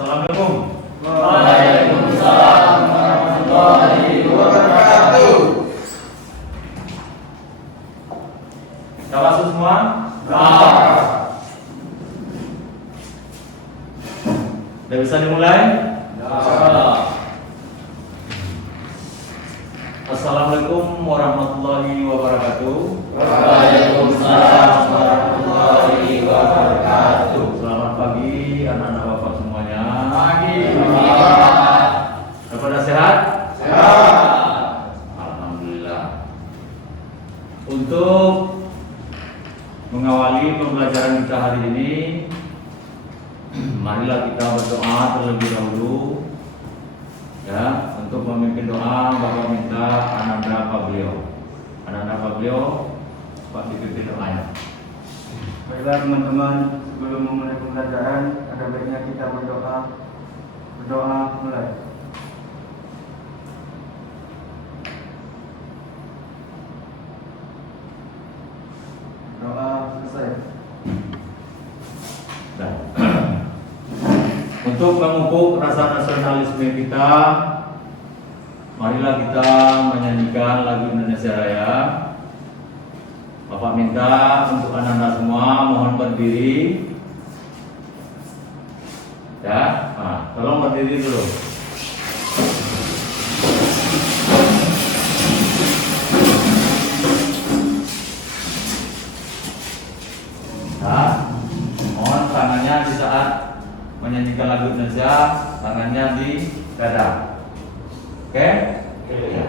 Assalamualaikum. Waalaikumsalam warahmatullahi wabarakatuh. Sudah masuk semua? Sudah bisa dimulai? Assalamualaikum warahmatullahi wabarakatuh. Waalaikumsalam warahmatullahi wabarakatuh. Selamat pagi anak-anak bapak semuanya. Pagi. Pada sehat? Sehat. Alhamdulillah. Untuk mengawali pembelajaran kita hari ini, marilah kita berdoa terlebih dahulu. Ya, untuk memimpin doa, Bapak minta Ananda Pablio. Ananda Pablio, Pak dipimpin doanya. Baiklah teman-teman, sebelum memulai pembelajaran, ada baiknya kita berdoa. Berdoa mulai. Doa selesai. Nah, untuk memupuk rasa nasionalisme kita, marilah kita menyanyikan lagu Indonesia Raya. Bapak minta untuk anak-anak semua mohon berdiri. Ya, tolong berdiri dulu. Nah, mohon tangannya di saat menyanyikan lagu Indonesia, tangannya di dada. Oke? Ya.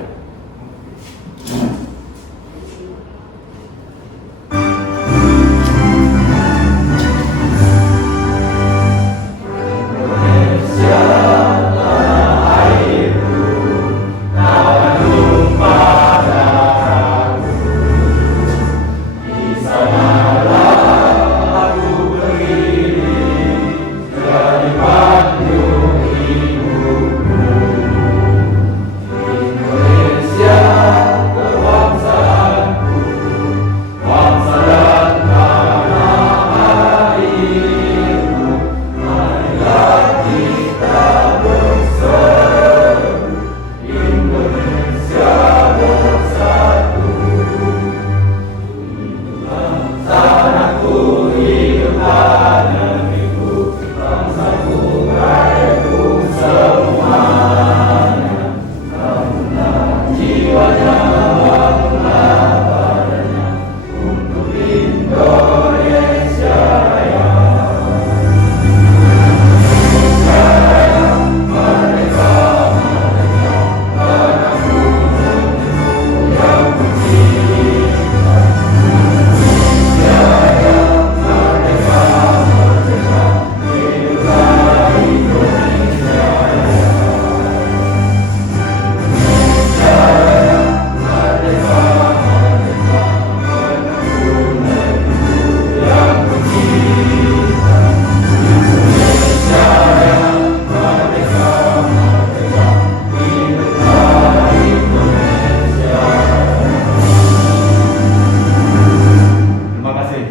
Terima kasih.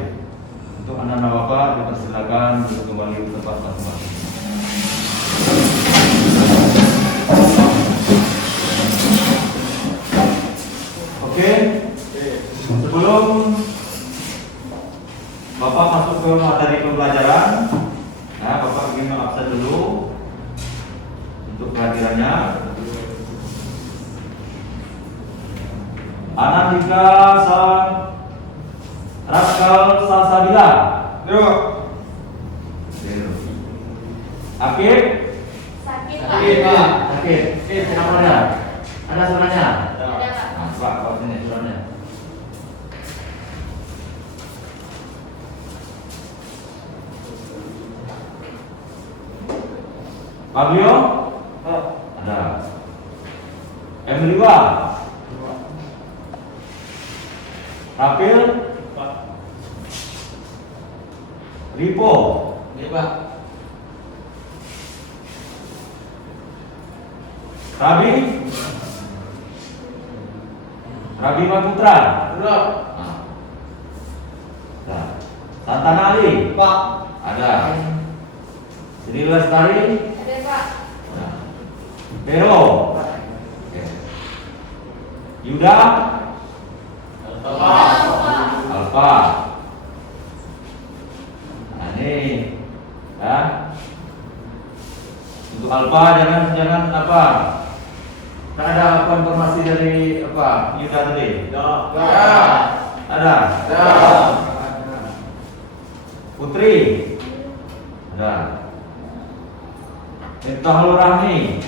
Untuk anak-anak bapak dipersilakan untuk kembali ke tempat masing-masing. Oke. Sebelum bapak masuk ke materi pembelajaran, nah bapak ingin mengabsen dulu untuk kehadirannya. Anandika Raskal Salsabila. Akib. Sakit, Pak. Sakit, Pak. Sakit. Kenapa ada? Ada suratnya? Ada, Pak. Pak, kalau ini suratnya. Pablio? Ada. Emriwa? Rapil? Ripo? Ini Pak. Rabi? Rabi Maputra? Belum. Nah. Santana Ali? Pak. Ada. Sri Lestari. Ada Pak. Vero. Oke. Yuda. Alfa. Alfa. Nah, ini ya. Untuk Alfa jangan apa? Kan ada apa informasi dari apa? Yuda tadi? Ya. Ada. Ya. Putri. Ada. Miftahul Rahmi.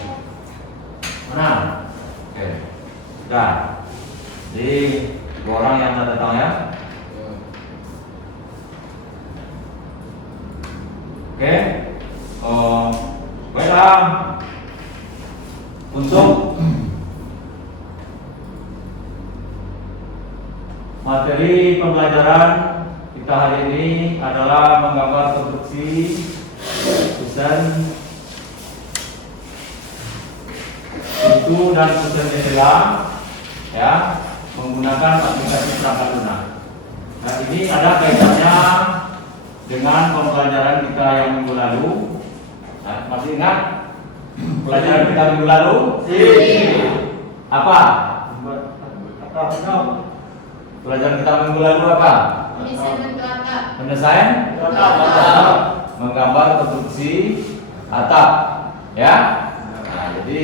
Mana? Oke. Sudah. Jadi dua orang yang datang ya. Oke. Baiklah. Untuk materi pembelajaran kita hari ini adalah menggambar konstruksi kusen pintu dan kusen jendela ya, menggunakan aplikasi perangkat lunak. Nah, ini ada kaitannya dengan pembelajaran kita yang minggu lalu. Nah, masih ingat pelajaran kita minggu lalu? Apa? Pelajaran kita minggu lalu apa? Desain bentuk atap. Pendesain menggambar konstruksi atap ya. Nah, jadi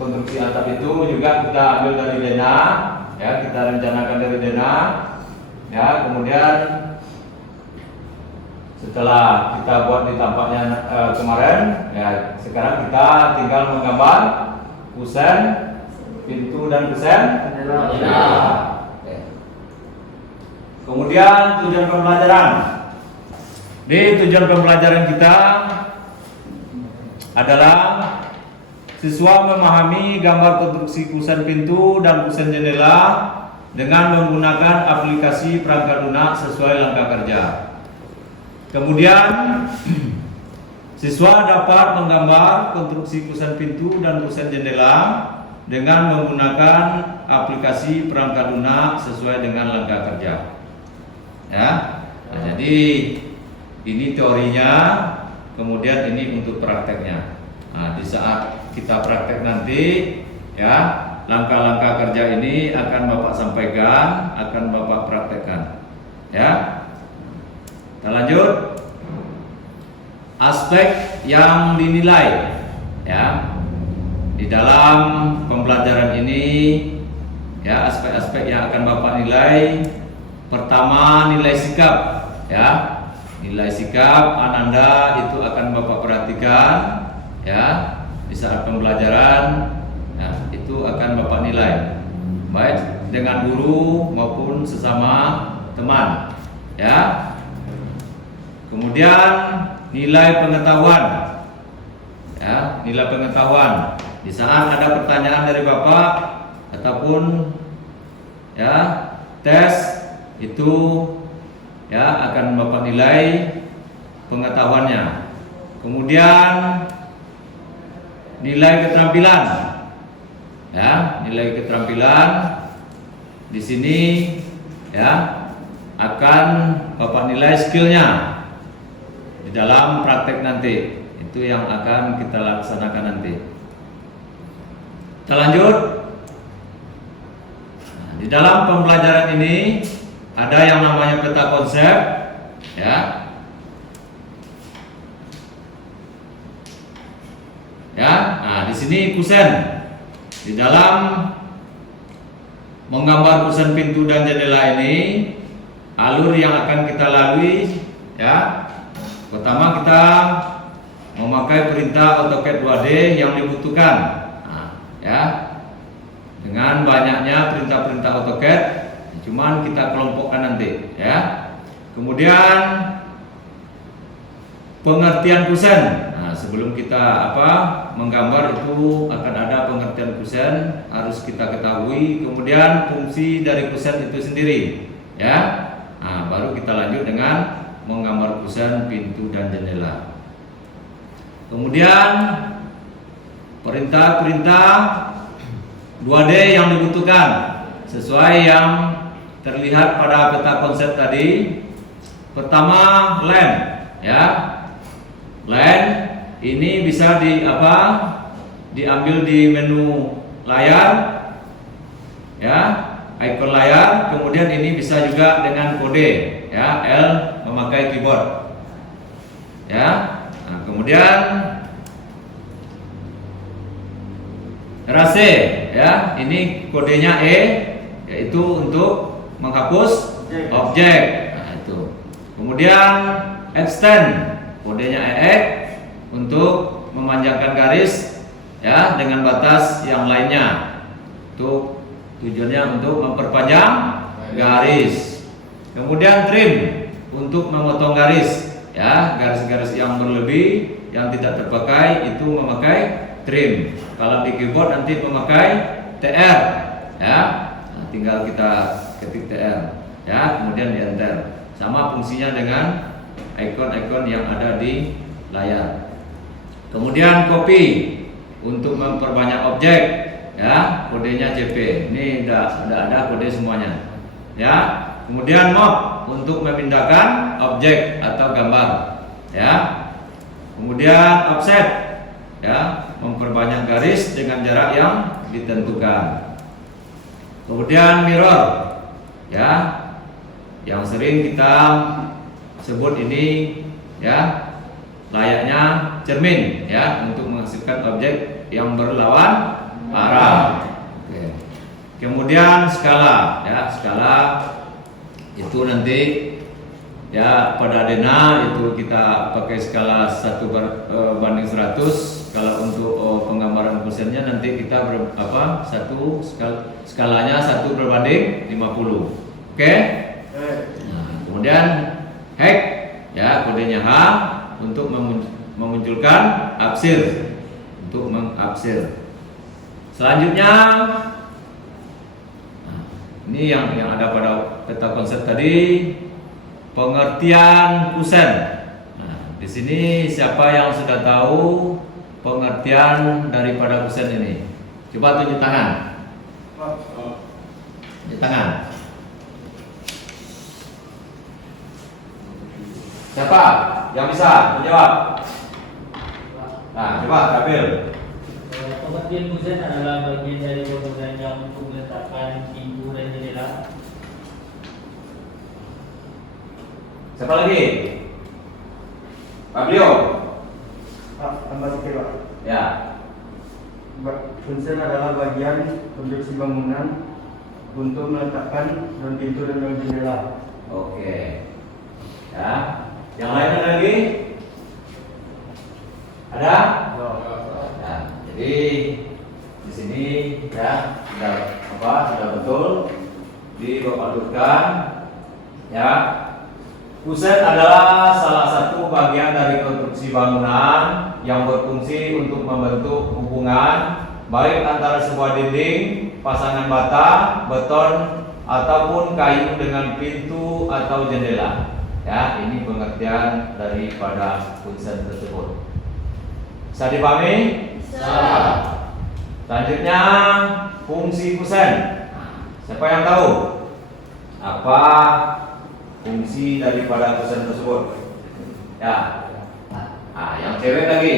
konstruksi atap itu juga kita ambil dari Dena ya, kita rencanakan dari Dena ya, kemudian setelah kita buat di tampaknya kemarin ya, sekarang kita tinggal menggambar kusen pintu dan kusen jendela. Oke. Kemudian tujuan pembelajaran. Di tujuan pembelajaran kita adalah siswa memahami gambar konstruksi kusen pintu dan kusen jendela dengan menggunakan aplikasi perangkat lunak sesuai langkah kerja. Kemudian siswa dapat menggambar konstruksi kusen pintu dan kusen jendela dengan menggunakan aplikasi perangkat lunak sesuai dengan langkah kerja. Ya. Nah, jadi ini teorinya, kemudian ini untuk prakteknya. Nah, di saat kita praktek nanti ya, langkah-langkah kerja ini akan Bapak sampaikan, akan Bapak praktekkan. Ya. Kita lanjut. Aspek yang dinilai ya. Di dalam pembelajaran ini ya, aspek-aspek yang akan Bapak nilai. Pertama, nilai sikap ya. Nilai sikap Ananda itu akan Bapak perhatikan ya, di saat pembelajaran ya, itu akan Bapak nilai baik dengan guru maupun sesama teman ya. Kemudian nilai pengetahuan ya, nilai pengetahuan di saat ada pertanyaan dari Bapak ataupun ya tes itu ya, akan Bapak nilai pengetahuannya. Kemudian nilai keterampilan ya, nilai keterampilan di sini ya, akan Bapak nilai skillnya di dalam praktek nanti. Itu yang akan kita laksanakan nanti. Kita lanjut. Nah, di dalam pembelajaran ini ada yang namanya peta konsep ya. Ya, nah di sini kusen. Di dalam menggambar kusen pintu dan jendela ini, alur yang akan kita lalui ya. Pertama, kita memakai perintah AutoCAD 2D yang dibutuhkan. Nah, ya. Dengan banyaknya perintah-perintah AutoCAD, cuman kita kelompokkan nanti ya. Kemudian pengertian kusen. Nah, sebelum kita menggambar itu akan ada pengertian kusen, harus kita ketahui. Kemudian fungsi dari kusen itu sendiri ya. Nah, baru kita lanjut dengan menggambar kusen pintu dan jendela. Kemudian perintah-perintah 2D yang dibutuhkan sesuai yang terlihat pada peta konsep tadi. Pertama, lem ya. Line ini bisa diambil di menu layar, ya, ikon layar. Kemudian ini bisa juga dengan kode, ya, L memakai keyboard, ya. Nah, kemudian RAC, ya, ini kodenya E, yaitu untuk menghapus objek. Nah, itu. Kemudian extend, kodenya EX untuk memanjangkan garis, ya, dengan batas yang lainnya. Untuk tujuannya untuk memperpanjang garis. Kemudian trim untuk memotong garis, ya, garis-garis yang berlebih yang tidak terpakai itu memakai trim. Kalau di keyboard nanti memakai TR, ya. Nah, tinggal kita ketik TR, ya, kemudian di enter. Sama fungsinya dengan ikon-ikon yang ada di layar. Kemudian copy untuk memperbanyak objek, ya, kodenya JP. Ini sudah ada kode semuanya, ya. Kemudian move untuk memindahkan objek atau gambar, ya. Kemudian offset, ya, memperbanyak garis dengan jarak yang ditentukan. Kemudian mirror, ya, yang sering kita sebut ini, ya, layaknya cermin, ya, untuk menghasilkan objek yang berlawan arah. Oke. Kemudian skala, ya, skala itu nanti, ya, pada Adena itu kita pakai skala 1/100. Kalau untuk penggambaran kusennya nanti kita skalanya 1/50. Oke? Nah, kemudian hack, ya, kodenya H untuk memunculkan absir, untuk mengabsir. Selanjutnya, nah, ini yang ada pada peta konsep tadi, pengertian kusen. Nah, di sini siapa yang sudah tahu pengertian daripada kusen ini? Coba tunjuk tangan. Tunjuk tangan. Siapa yang bisa menjawab? Nah, coba Kapil. Pengertian kusen adalah bagian dari bangunan yang untuk meletakkan pintu dan jendela. Siapa lagi? Pak Beliau. Tambah sedikit, Pak. Ya. Kusen adalah bagian konstruksi bangunan untuk meletakkan daun pintu dan daun jendela. Oke. Ya. Yang lain ada lagi? Ada? Ya. Jadi di sini, ya, sudah betul dibapak-bapakan, ya. Kusen adalah salah satu bagian dari konstruksi bangunan yang berfungsi untuk membentuk hubungan baik antara sebuah dinding, pasangan bata, beton, ataupun kayu dengan pintu atau jendela. Ya, ini pengertian daripada kusen tersebut. Bisa dipahami? Bisa. Selanjutnya, fungsi kusen. Siapa yang tahu apa fungsi daripada kusen tersebut? Ya. Nah, yang cewek lagi.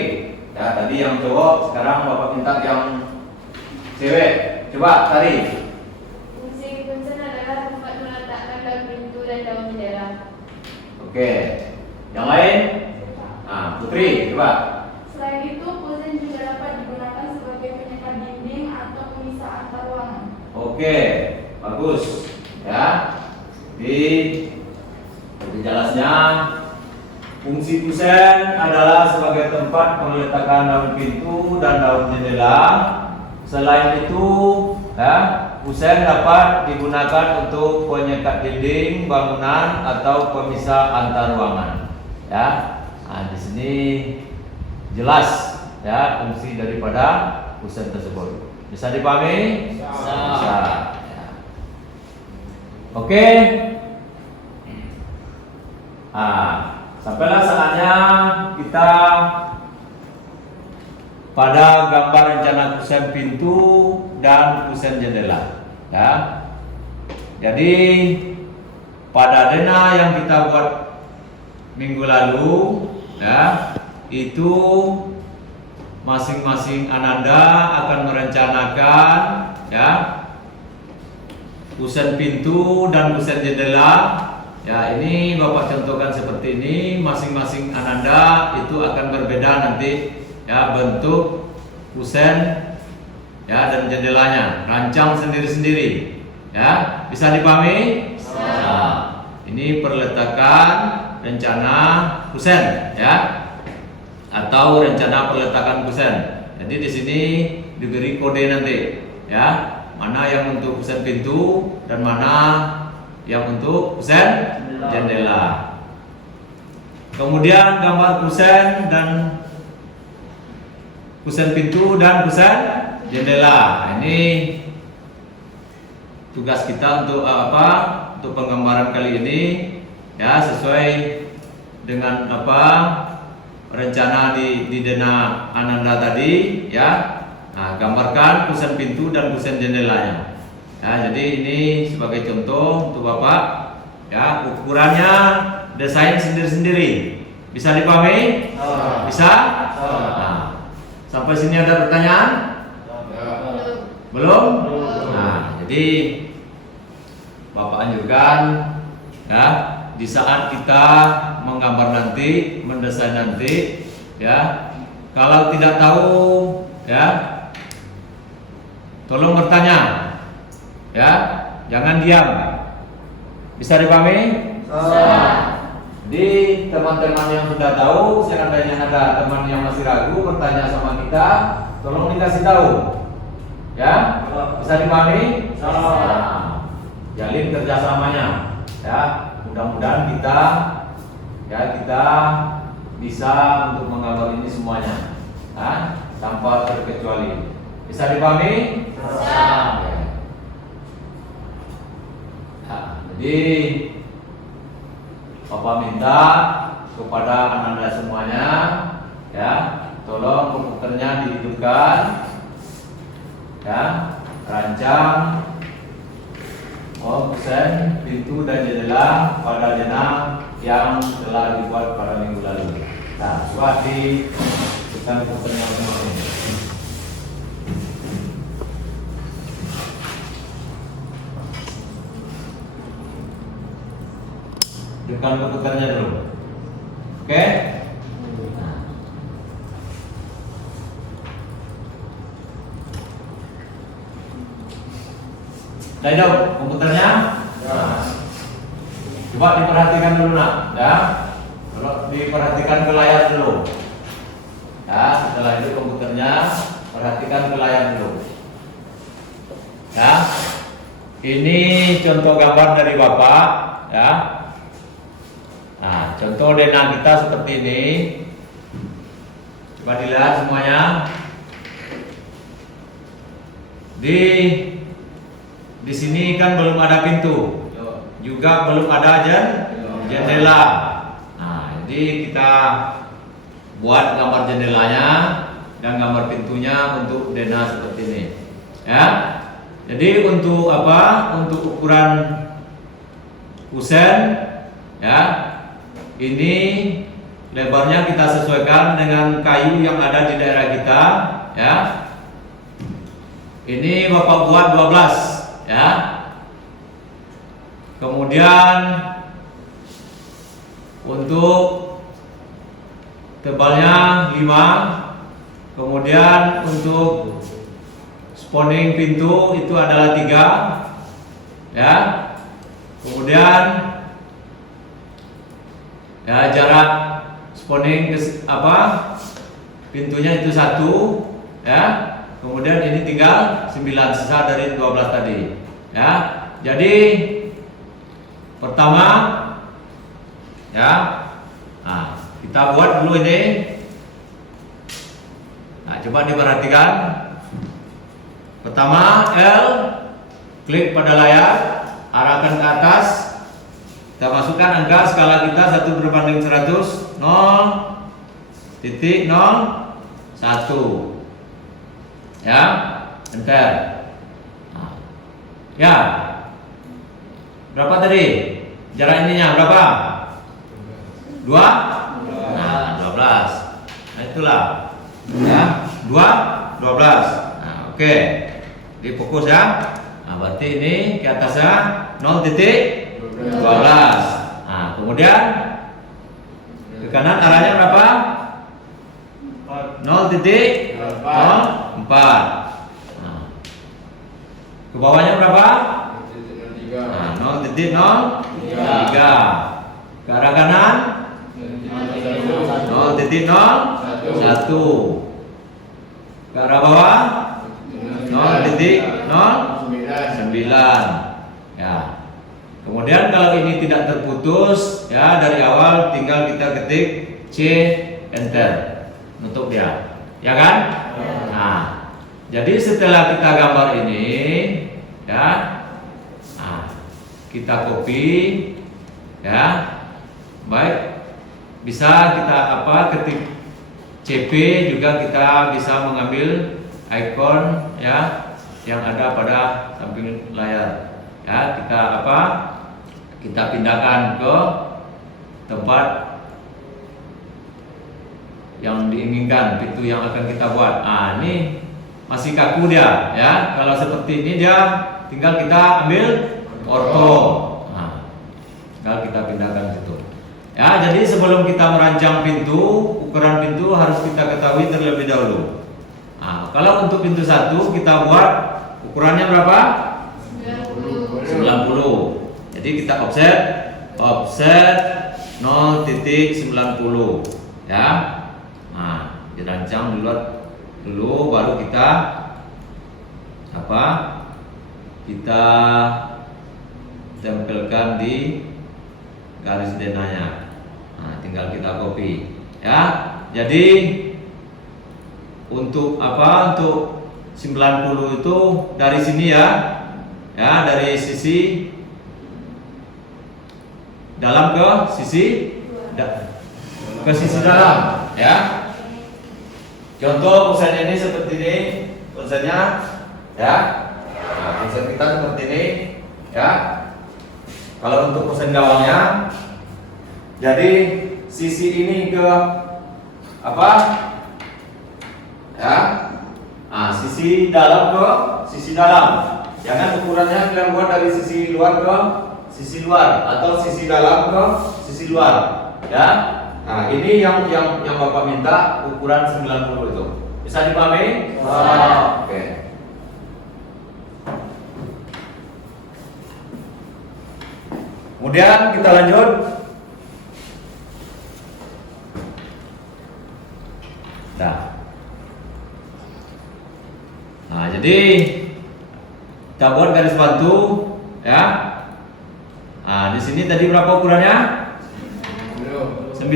Ya, tadi yang cowok, sekarang Bapak minta yang cewek. Coba tadi. Fungsi kusen adalah tempat meletakkan daun pintu dan daun jendela. Oke. Yang lain? Nah, Putri, coba. Selain itu, kusen juga dapat digunakan sebagai penyekat dinding atau pemisah antar ruangan. Oke, bagus. Ya. Lebih jelasnya, fungsi kusen adalah sebagai tempat pengeletakan daun pintu dan daun jendela. Selain itu, ya, kusen dapat digunakan untuk penyekat dinding bangunan atau pemisah antar ruangan. Ya, nah, di sini jelas, ya, fungsi daripada kusen tersebut. Bisa dipahami? Bisa. Ya. Oke. Nah, sampailah saatnya kita pada gambar rencana kusen pintu dan kusen jendela, ya. Jadi pada Adena yang kita buat minggu lalu, ya, itu masing-masing ananda akan merencanakan ya kusen pintu dan kusen jendela. Ya, ini Bapak contohkan seperti ini. Masing-masing ananda itu akan berbeda nanti ya bentuk kusen ya dan jendelanya. Rancang sendiri-sendiri. Ya, bisa dipahami? Nah, ini perletakan rencana kusen ya atau rencana perletakan kusen. Jadi di sini diberi kode nanti ya, mana yang untuk kusen pintu dan mana yang untuk kusen jendela. Kemudian gambar kusen dan kusen pintu dan kusen jendela. Ini tugas kita untuk apa? Untuk penggambaran kali ini ya, sesuai dengan apa rencana di Dena Ananda tadi ya. Nah, gambarkan kusen pintu dan kusen jendelanya. Ya, jadi ini sebagai contoh untuk Bapak ya, ukurannya desain sendiri-sendiri. Bisa dipahami? Bisa? Nah, sampai sini ada pertanyaan? Belum? Nah, jadi Bapak anjurkan ya, di saat kita menggambar nanti, mendesain nanti ya, kalau tidak tahu ya, tolong bertanya ya, jangan diam. Bisa dipahami? Jadi teman-teman yang sudah tahu, seandainya ada teman yang masih ragu bertanya sama kita, tolong dikasih tahu ya. Bisa dipahami? Nah, jalin kerjasamanya ya. Mudah-mudahan kita bisa untuk menggambar ini semuanya ya, tanpa terkecuali. Bisa dipahami? Bisa. Jadi Bapak minta kepada anak-anak semuanya ya, tolong komputernya dihidupkan ya, rancang kusen pintu dan jendela pada jenang yang telah dibuat pada minggu lalu. Nah, buat di komputernya masing-masing. Hidupkan komputernya dulu. Oke? Sudah hidup komputernya? Nah, coba diperhatikan dulu nak, ya. Kalau diperhatikan ke layar dulu. Ya, setelah itu komputernya perhatikan ke layar dulu. Ya. Ini contoh gambar dari Bapak, ya. Nah, contoh denah kita seperti ini. Coba dilihat semuanya. Di sini kan belum ada pintu, juga belum ada jendela. Nah, jadi kita buat gambar jendelanya dan gambar pintunya untuk denah seperti ini. Ya. Jadi untuk apa? Untuk ukuran kusen, ya. Ini lebarnya kita sesuaikan dengan kayu yang ada di daerah kita, ya. Ini Bapak buat 12, ya. Kemudian untuk tebalnya 5. Kemudian untuk spawning pintu itu adalah 3, ya. Kemudian ya jarak spawning pintunya itu 1, ya. Kemudian ini tinggal 9, sisa dari 12 tadi, ya. Jadi pertama, ya. Nah, kita buat dulu ini. Nah, coba diperhatikan. Pertama, L, klik pada layar, arahkan ke atas. Kita masukkan angka skala kita 1/100, 0.01. Ya, enter. Nah, ya, berapa tadi? Jarak ininya berapa? 2? Nah, 12. itulah. Ya, 12. Nah, oke. Di fokus ya. Nah, berarti ini ke atasnya 0.12. Nah, kemudian ke kanan arahnya berapa? 0.04. Nah, ke bawahnya berapa? Nah, 0.03. Ke arah kanan 0.01. Ke arah bawah 0.09. Ya. Kemudian kalau ini tidak terputus ya, dari awal tinggal kita ketik C, enter untuk dia. Ya kan? Nah, jadi setelah kita gambar ini ya, nah, kita copy ya. Baik, bisa kita ketik CP, juga kita bisa mengambil icon ya yang ada pada samping layar. Ya, kita pindahkan ke tempat yang diinginkan, pintu yang akan kita buat. Ah, ini masih kaku dia ya. Kalau seperti ini dia tinggal kita ambil orto. Nah, tinggal kita pindahkan situ. Ya, jadi sebelum kita merancang pintu, ukuran pintu harus kita ketahui terlebih dahulu. Nah, kalau untuk pintu 1 kita buat ukurannya berapa? 90. Jadi kita offset 0.90 ya. Nah, dirancang dulu baru kita kita tempelkan di garis denanya. Nah, tinggal kita copy ya. Jadi untuk untuk 90 itu dari sini ya. Ya, dari sisi dalam ke sisi dalam ya. Contoh kusennya ini seperti ini, kusennya ya. Nah, kusen kita seperti ini ya. Kalau untuk kusen gawangnya, jadi sisi ini ke ya. Nah, sisi dalam ke sisi dalam. Jangan ukurannya kita buat dari sisi luar ke sisi luar atau sisi dalam ke sisi luar ya. Nah, ini yang Bapak minta ukuran 90 itu. Bisa dipahami? Oke. Kemudian kita lanjut. Nah, jadi kita buat garis bantu ya. Nah, di sini tadi berapa ukurannya? 9.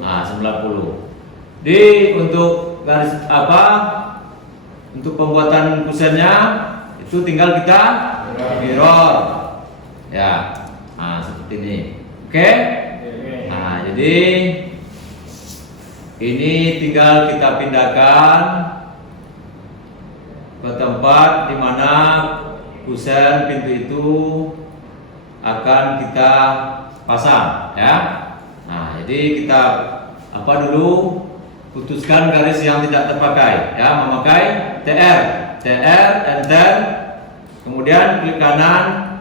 Nah, 90. Untuk garis untuk pembuatan kusennya itu tinggal kita mirror. Ya. Nah, seperti ini. Oke? Nah, jadi ini tinggal kita pindahkan ke tempat di mana kusen pintu itu akan kita pasang ya. Nah, jadi kita dulu putuskan garis yang tidak terpakai ya, memakai TR enter, kemudian klik kanan,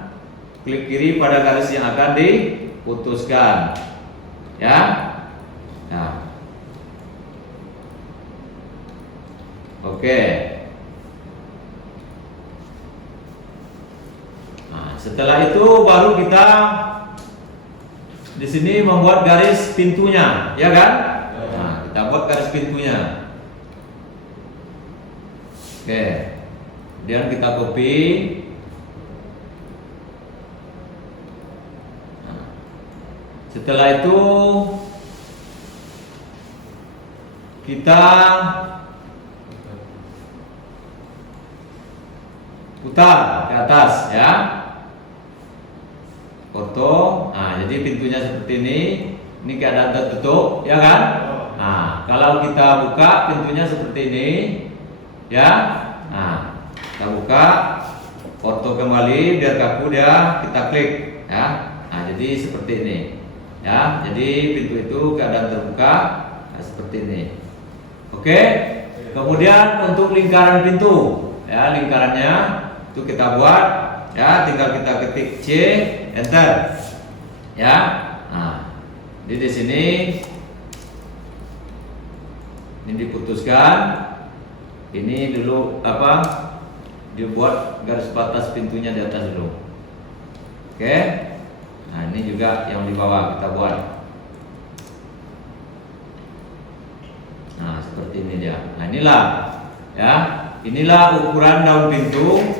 klik kiri pada garis yang akan diputuskan ya. Nah, oke. Setelah itu baru kita di sini membuat garis pintunya, ya kan? Nah, kita buat garis pintunya. Oke. Kemudian kita copy. Nah, setelah itu kita putar ke atas ya. Foto. Nah, jadi pintunya seperti ini. Ini keadaan tertutup, ya kan? Nah, kalau kita buka pintunya seperti ini, ya. Nah, kita buka, foto kembali biar kaku dia, kita klik, ya. Nah, jadi seperti ini, ya. Jadi pintu itu keadaan terbuka, nah, seperti seperti ini. Oke. Kemudian untuk lingkaran pintu, ya lingkarannya itu kita buat, ya tinggal kita ketik C, enter, ya. Nah, jadi di sini ini diputuskan, ini dulu apa? Dibuat garis batas pintunya di atas dulu. Oke. Nah, ini juga yang di bawah kita buat. Nah, seperti ini dia. Nah, inilah ya. Inilah ukuran daun pintu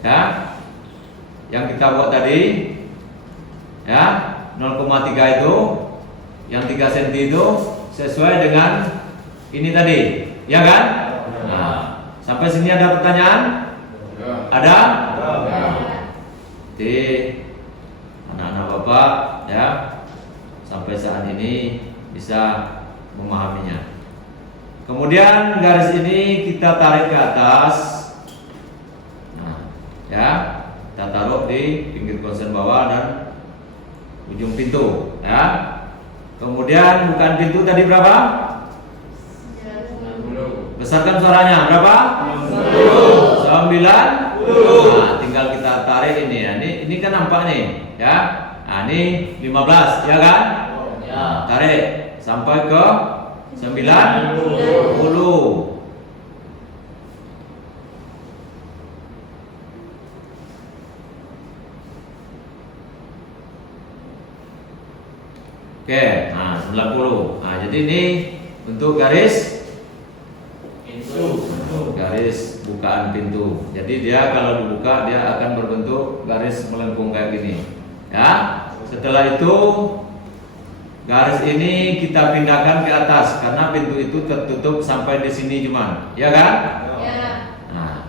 ya. Yang kita buat tadi ya, 0,3 itu, yang 3 cm itu sesuai dengan ini tadi, ya kan? Nah, sampai sini ada pertanyaan? Ada? Jadi anak-anak Bapak ya sampai saat ini bisa memahaminya. Kemudian garis ini kita tarik ke atas. Nah, ya, kita taruh di pinggir konsen bawah dan ujung pintu, ya. Kemudian bukan pintu tadi berapa? 90. Besarkan suaranya berapa? 90. Nah, tinggal kita tarik ini ya. Ini kan nampak nih, ya. Nah, ini 15, ya kan? Nah, tarik sampai ke 90. Oke, nah 90. Nah, jadi ini untuk garis garis bukaan pintu. Jadi dia kalau dibuka dia akan berbentuk garis melengkung kayak gini. Ya. Setelah itu garis ini kita pindahkan ke atas karena pintu itu tertutup sampai di sini cuman, ya kan? Ya. Nah,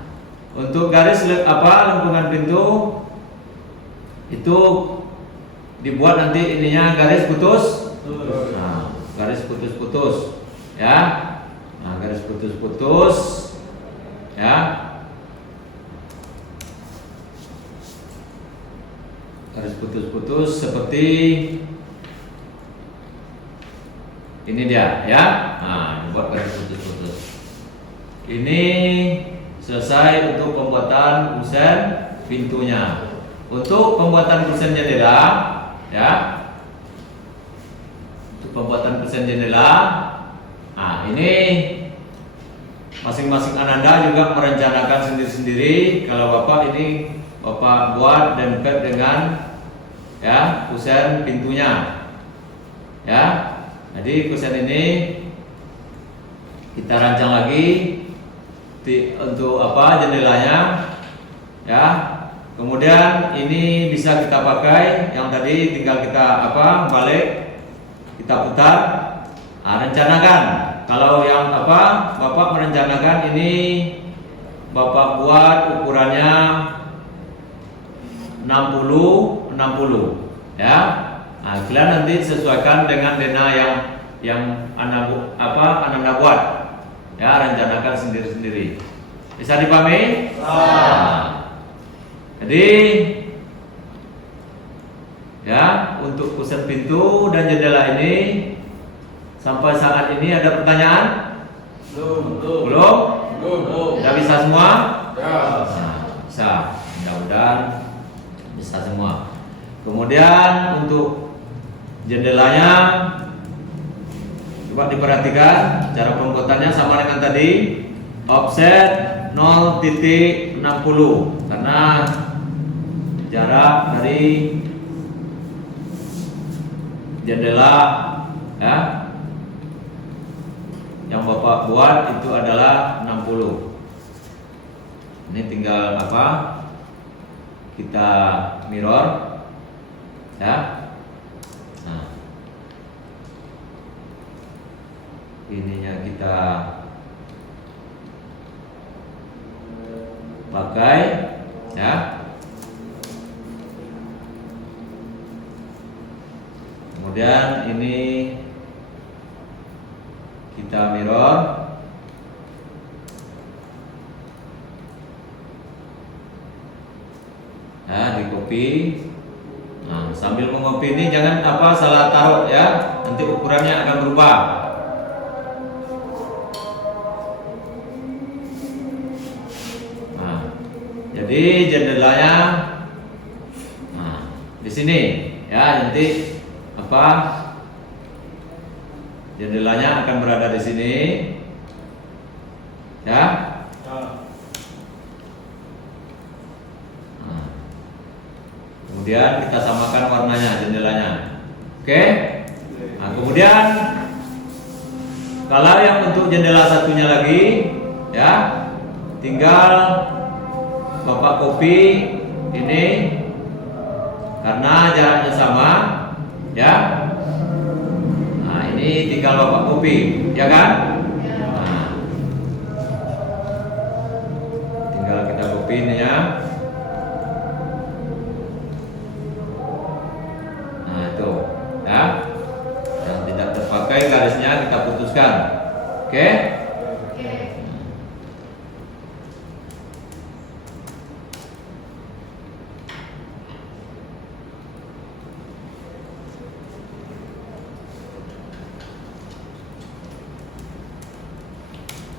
untuk garis lengkungan pintu itu dibuat nanti ininya garis putus. Nah, garis putus-putus, ya. Nah, garis putus-putus, ya. Garis putus-putus seperti ini dia, ya. Nah, buat garis putus-putus. Ini selesai untuk pembuatan kusen pintunya. Untuk pembuatan kusen jendela, ya. Untuk pembuatan kusen jendela, nah ini masing-masing ananda juga merencanakan sendiri-sendiri. Kalau Bapak ini Bapak buat dempet dengan ya kusen pintunya, ya. Jadi kusen ini kita rancang lagi untuk apa jendelanya, ya. Kemudian ini bisa kita pakai yang tadi tinggal kita apa balik kita putar. Nah, rencanakan kalau yang apa Bapak merencanakan ini Bapak buat ukurannya 60 ya. Nah, kalian nanti sesuaikan dengan dena yang Anda buat. Ya, rencanakan sendiri-sendiri. Bisa dipahami? Nah, jadi ya, untuk kusen pintu dan jendela ini sampai saat ini ada pertanyaan? Belum? Sudah bisa semua? Nah, bisa. Mudah-mudahan bisa semua. Kemudian untuk jendelanya coba diperhatikan cara pembuatannya sama dengan tadi, offset 0,60 karena jarak dari jendela ya yang Bapak buat itu adalah 60. Ini tinggal apa? Kita mirror ya. Nah, ininya kita pakai ya. Kemudian ini kita mirror. Nah, di copy. Nah, sambil mengopi ini jangan salah taruh ya. nanti ukurannya akan berubah. Nah, jadi jendelanya di sini ya, nanti apa? Jendelanya akan berada di sini ya. Nah, kemudian kita samakan warnanya jendelanya. Oke? Nah, kemudian kalau yang untuk jendela satunya lagi ya, tinggal Bapak copy ini karena jaraknya sama ya. Nah, ini tinggal Bapak copy ya kan? Nah, tinggal kita copy ini ya. Nah, itu ya. Yang tidak terpakai garisnya kita putuskan. Oke?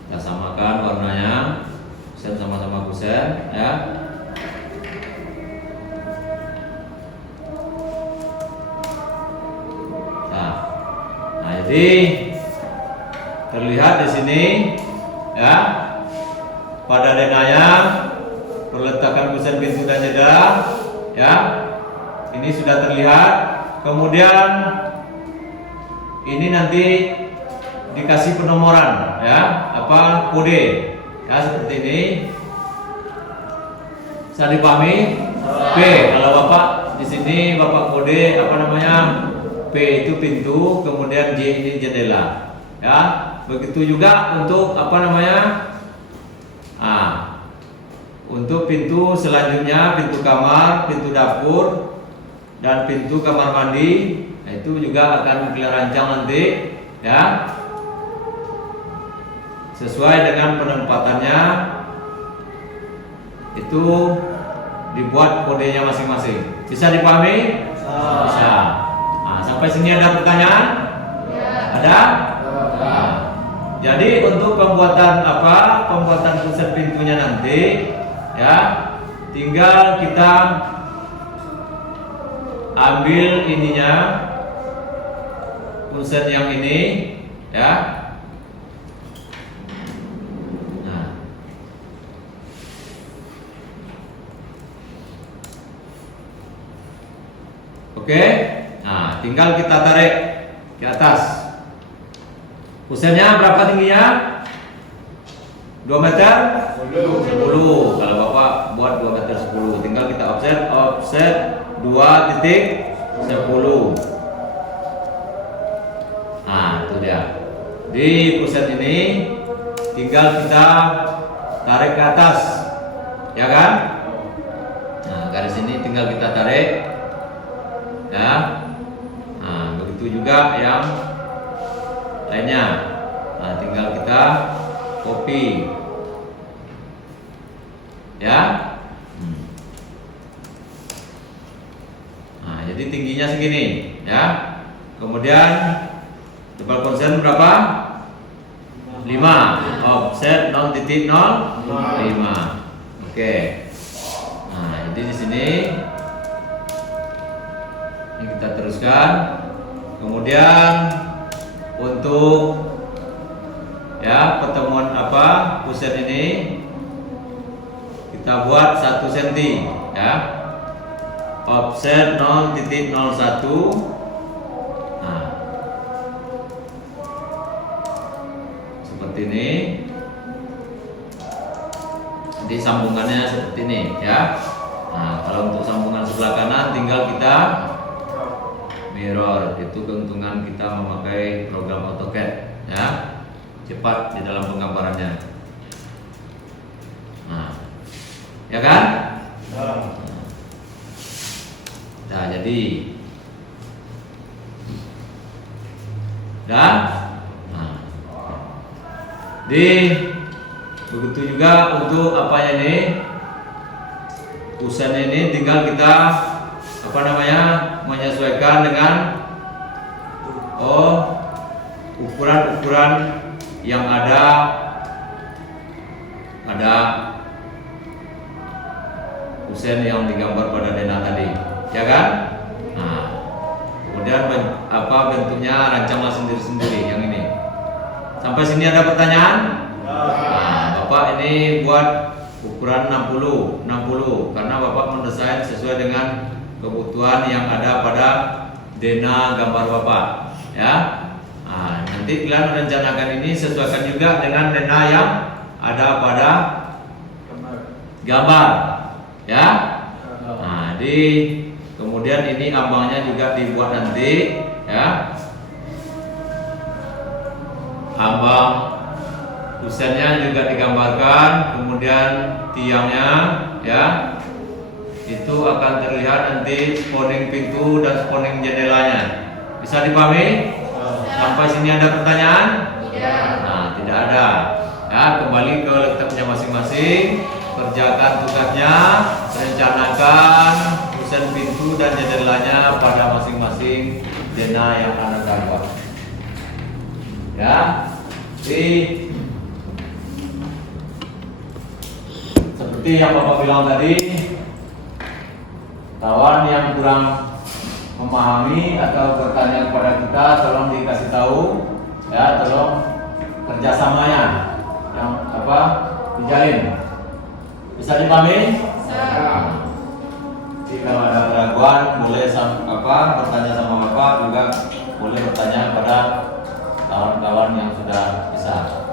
Kita samakan warnanya, kusen sama-sama kusen ya. Nah, jadi terlihat di sini ya, pada denanya perletakan kusen pintu dan jendela ya. Ini sudah terlihat. Kemudian ini nanti dikasih penomoran ya, apa kode ya, seperti ini. Bisa dipahami? P, kalau Bapak di sini Bapak kode apa namanya? P itu pintu, kemudian J ini jendela ya. Begitu juga untuk apa namanya? Untuk pintu selanjutnya, pintu kamar, pintu dapur dan pintu kamar mandi. Nah, itu juga akan kita rancang nanti ya, sesuai dengan penempatannya. Itu dibuat kodenya masing-masing. Bisa dipahami? Bisa. Nah, sampai sini ada pertanyaan? Ada? Nah, jadi untuk pembuatan apa? Pembuatan kusen pintunya nanti ya, tinggal kita ambil ininya, kusen yang ini ya. Oke, nah tinggal kita tarik ke atas. Kusennya berapa tingginya? 2 meter? 10. Kalau Bapak buat 2 meter 10, tinggal kita offset 2.10. Nah, itu dia. Di kusen ini tinggal kita tarik ke atas, ya kan? Nah, garis ini tinggal kita tarik. Ya, nah begitu juga yang lainnya. Nah, tinggal kita copy, ya. Nah, jadi tingginya segini, ya. Kemudian tebal konsen berapa? 5. Offset 0.05. Oke. Nah, jadi di sini. Ini kita teruskan. Kemudian untuk ya pertemuan apa kusen ini kita buat 1 cm ya, offset 0.01. Nah, seperti ini. Jadi sambungannya seperti ini ya. Nah, kalau untuk sambungan sebelah kanan tinggal kita mirror. Itu keuntungan kita memakai program AutoCAD ya, cepat di dalam penggambarannya. Nah, ya kan? Nah, jadi dan begitu juga untuk apanya ini, kusen ini tinggal kita apa namanya menyesuaikan dengan Oh, ukuran-ukuran yang ada kusen yang digambar pada denah tadi, ya kan? Nah, kemudian bentuknya rancanglah sendiri-sendiri yang ini. Sampai sini ada pertanyaan? Nah, Bapak ini buat ukuran 60 karena Bapak mendesain sesuai dengan kebutuhan yang ada pada denah gambar Bapak, ya. Nah, nanti kalian rencanakan ini sesuaikan juga dengan denah yang ada pada gambar, ya. Nah, kemudian ini ambangnya juga dibuat nanti, ya. Ambang kusennya juga digambarkan, kemudian tiangnya, ya, itu akan terlihat nanti sponding pintu dan sponding jendelanya. Bisa dipahami? Sampai sini ada pertanyaan? Tidak. Nah, tidak ada. Ya, kembali ke letaknya masing-masing, kerjakan tugasnya, rencanakan kusen pintu dan jendelanya pada masing-masing denah yang Anda gambar. Ya, seperti yang Bapak bilang tadi, kawan yang kurang memahami atau bertanya kepada kita, tolong dikasih tahu, ya, tolong kerjasamanya yang dijalin. Bisa dipahami? Jadi kalau ada keraguan boleh bertanya sama Bapak, juga boleh bertanya pada kawan-kawan yang sudah bisa.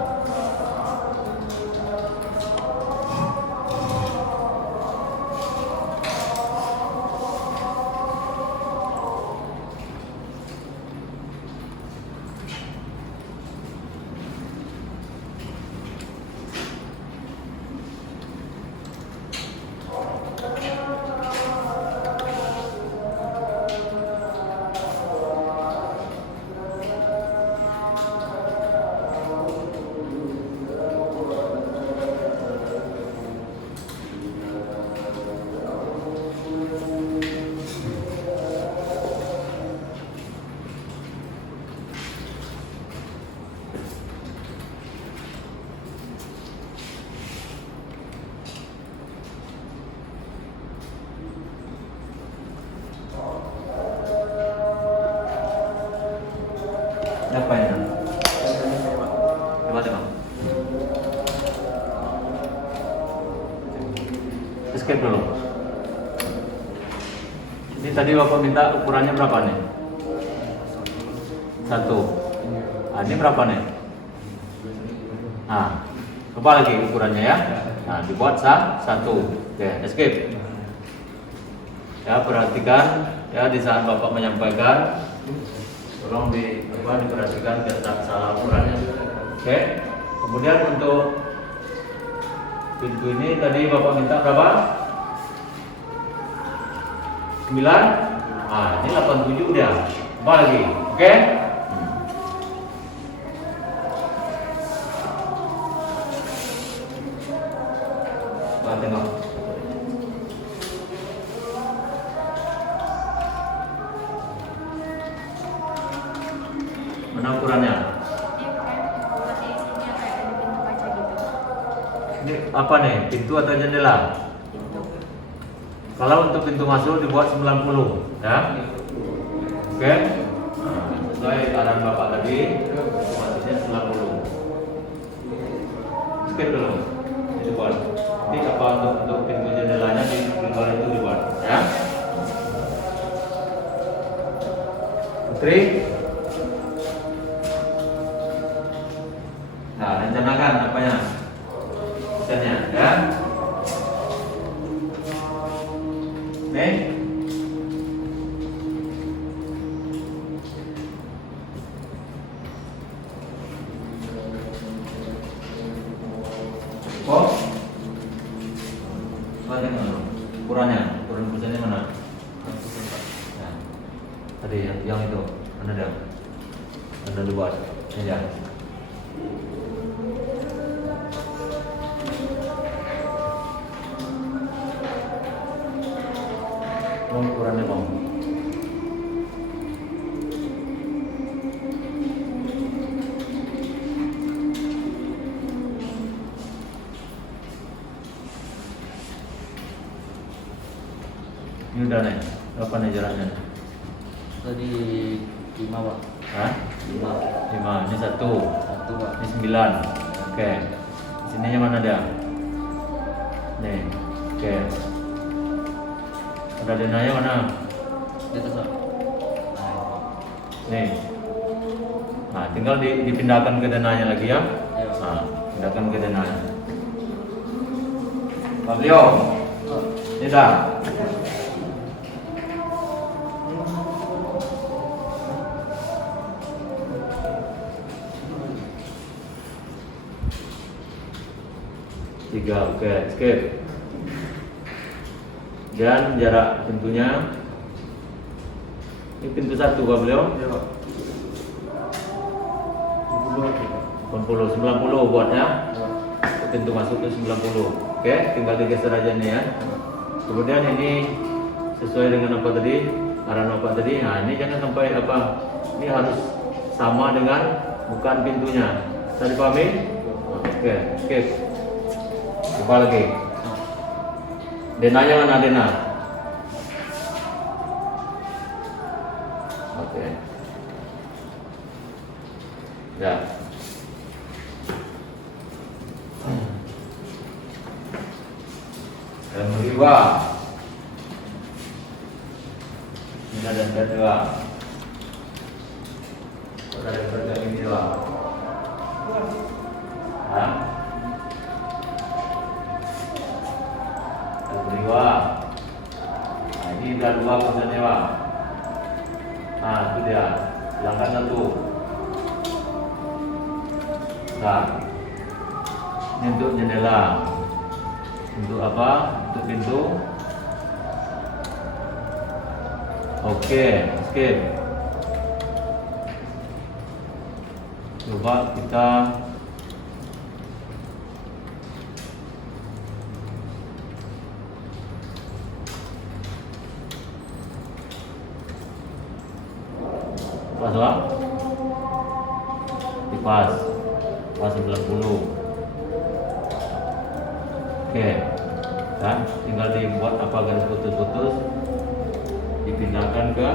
Apa ini? Coba. Escape dulu. Ini tadi Bapak minta ukurannya berapa nih? 1. Nah, ini berapa nih? Nah, coba lagi ukurannya ya. Nah, dibuat 1. Oke, escape. Ya, perhatikan ya di saat Bapak menyampaikan. Tolong diperhatikan biar tak salah ukurannya. Oke. Kemudian untuk pintu ini tadi Bapak minta berapa? 9. Ini 87 udah. Coba lagi. Oke. Coba tengok. Mana ukurannya? Ini apa nih? Pintu atau jendela? Kalau untuk pintu masuk dibuat 90, ya. Oke. Nah, sesuai arahan Bapak tadi, masuknya 90. Skip dulu. Itu buat. Nanti apa untuk pintu jendelanya di luar itu dibuat, ya. Putri. Nah, rencanakan apanya? Misalnya, ya. Nih. Kok? Bagaimana? Ukuran kusennya mana? Ya. Tadi yang itu, mana dia? Ada dibuat. Ini ya. Ukurannya bang. udah nih? Berapa nih jaraknya? Tadi 5 Pak. Hah? 5. Ini 1. 1 Pak. Ini 9. Oke. Sininya mana dia? Nih. Oke. Ada denanya mana? Di atas Pak. Nih. Nah, tinggal dipindahkan ke denanya lagi ya. Ayo. Nah, pindahkan ke denanya. Pak Beliau. Ini dah. Tiga, oke, skip. Dan jarak pintunya ini pintu 1 Pak Beliau. Ya Pak. 80, 90 buatnya. Pintu masuk ke 90. Oke, tinggal digeser aja nih ya. Kemudian ini sesuai dengan apa tadi? Arahan apa tadi? Nah, ini jangan sampai apa? Ini harus sama dengan bukan pintunya. Bisa dipahami? Oke, skip. Coba lagi. Denanya mana dena? Oke. Ya. Dan berdua. Ini ada kedua. Ada kedua ini dua. Hah? Berdua. Nah, ini udah 2 kemudian ya. Nah, itu dia. Hilangkan 1. Nah, ini untuk jendela. Untuk apa? Untuk pintu. Oke, skip. Coba kita pas lah. Pas 90. Oke, dan tinggal dibuat apa garis putus-putus, dipindahkan ke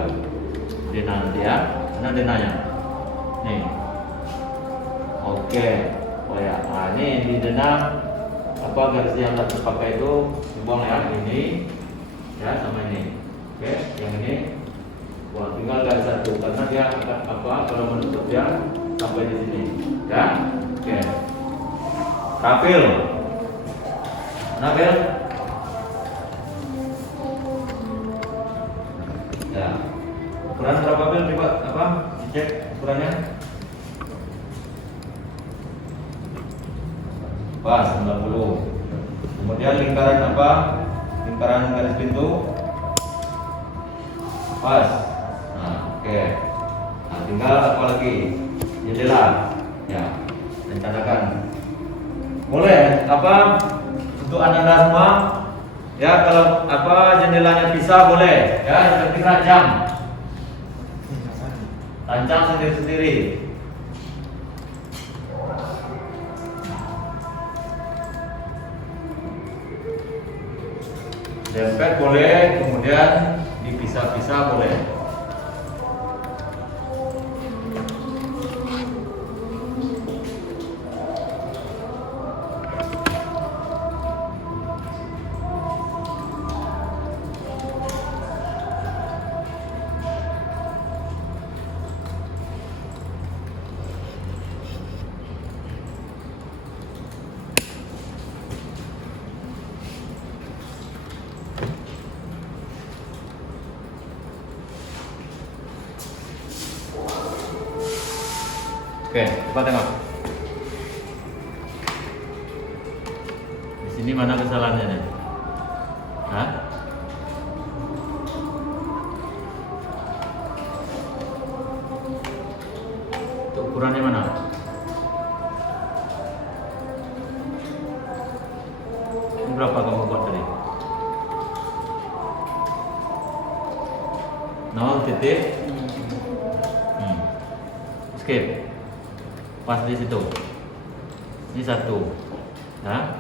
dena nanti ya. Mana denanya? Nih. Oke. Oh ya, nah ini di dena apa garis yang harus pakai itu dibuang ya. Ini ya sama ini. Oke, yang ini buang, tinggal garis 1 karena dia akan apa kalau menutup dia sampai di sini. Ya. Oke. Kapil. Nabil. Ya. Ukuran berapa bil dibuat apa? Dicek ukurannya. Pas 90. Kemudian lingkaran apa? Lingkaran garis pintu. Pas. Nah, oke. Nah, tinggal apa lagi? Jendela. Ya. Rencanakan. Boleh apa? Untuk anda semua, ya kalau apa jendelanya bisa boleh, ya yang penting rancang sendiri-sendiri. Dempet boleh, kemudian dipisah-pisah boleh. Oke, coba tengok. Di sini mana kesalahannya nih? Hah? Untuk ukurannya mana? Ini berapa kamu buat tadi? 0 titik. Skip. Pas di situ. Ini 1. Nah,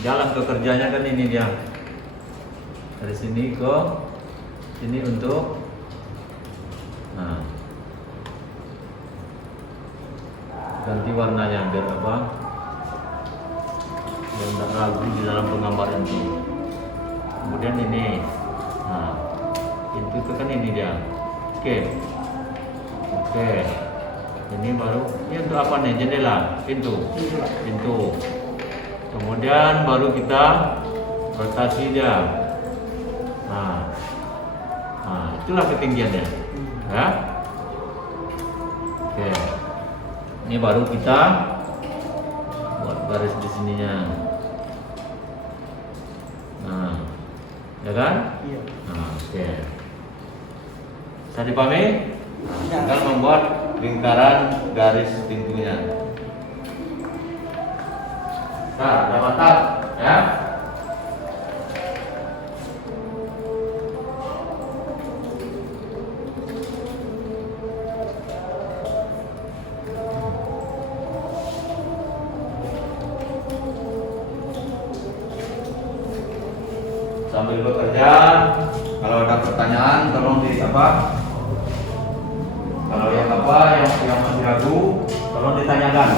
jalan ke kerjanya kan ini dia. Dari sini ke sini untuk ganti warnanya biar apa? Biar tidak ragu di dalam penggambaran itu. Kemudian ini, pintu itu kan ini dia. Oke. Ini baru, ini untuk apa nih? Jendela, pintu. Kemudian baru kita rotasi dia. Itulah ketinggiannya, ya. Oke. Ini baru kita buat garis di sininya. Ya kan? Iya. Oke. Bisa dipahami? Tinggal membuat lingkaran garis pintunya. Udah mantap, ya. Sambil bekerja, kalau ada pertanyaan tolong di apa? Kalau yang masih ragu, tolong ditanyakan.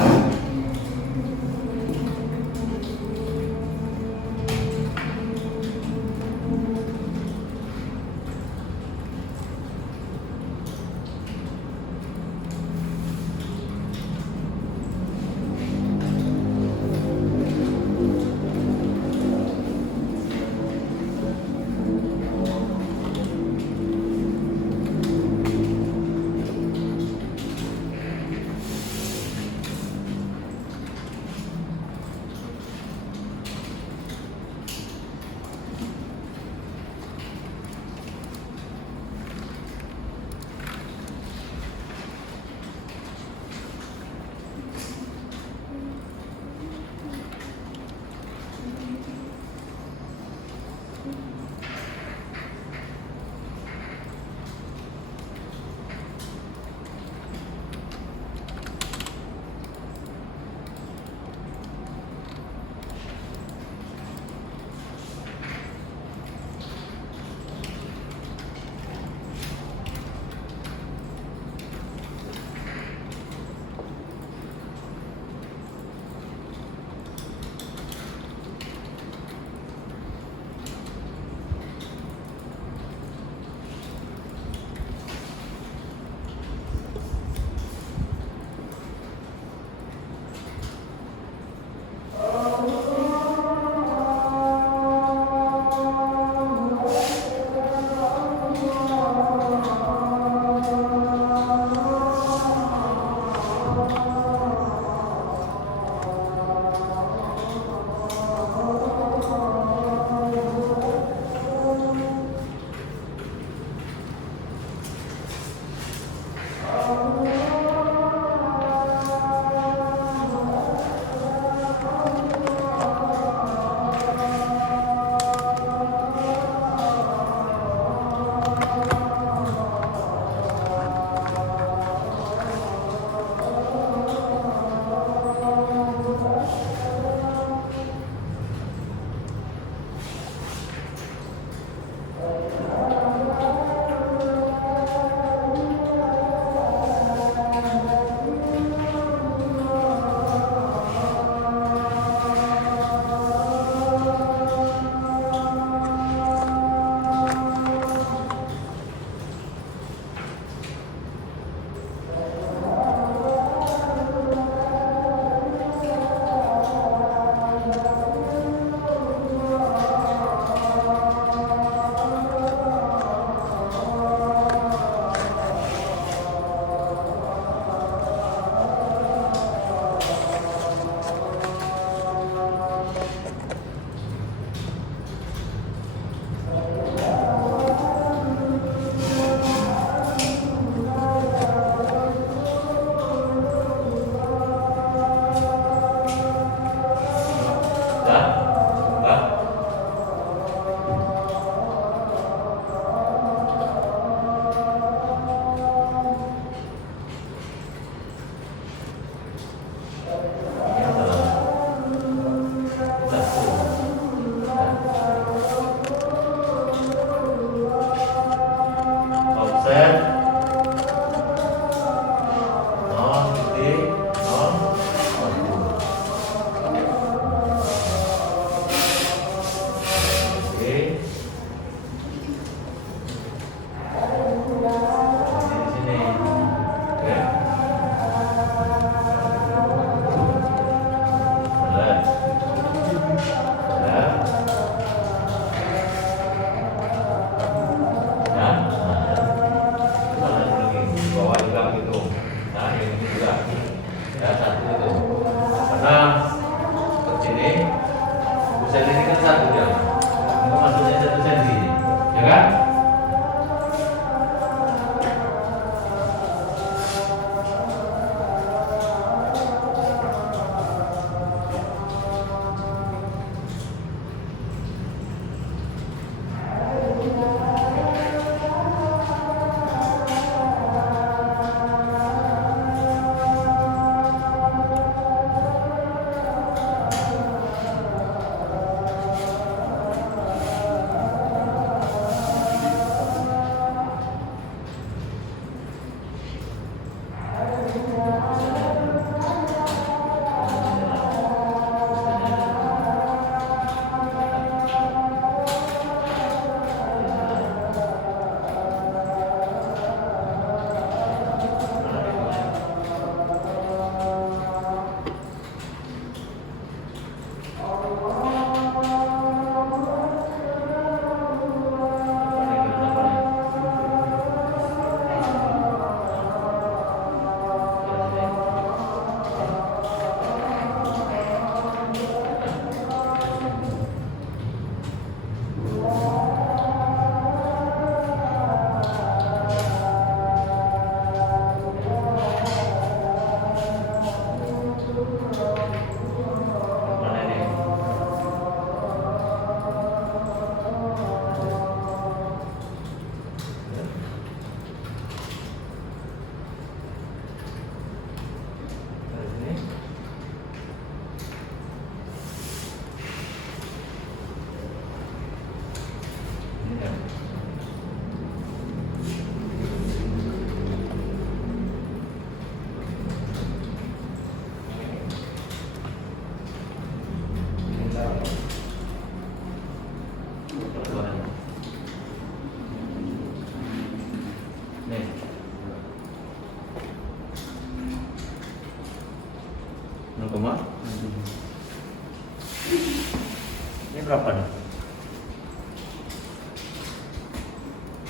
Ini berapa nih?